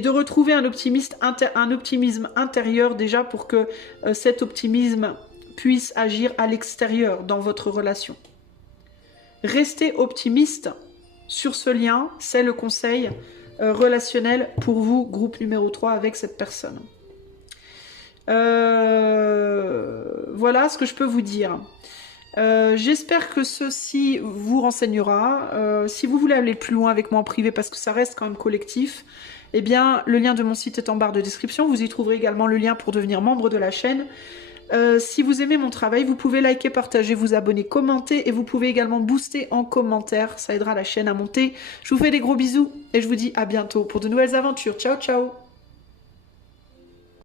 de retrouver un optimisme intérieur déjà pour que cet optimisme puisse agir à l'extérieur dans votre relation. Restez optimiste sur ce lien, c'est le conseil relationnel pour vous, groupe numéro 3 avec cette personne. Voilà ce que je peux vous dire. J'espère que ceci vous renseignera. Si vous voulez aller plus loin avec moi en privé, parce que ça reste quand même collectif, eh bien, le lien de mon site est en barre de description. Vous y trouverez également le lien pour devenir membre de la chaîne. Si vous aimez mon travail, vous pouvez liker, partager, vous abonner, commenter et vous pouvez également booster en commentaire. Ça aidera la chaîne à monter. Je vous fais des gros bisous et je vous dis à bientôt pour de nouvelles aventures. Ciao, ciao!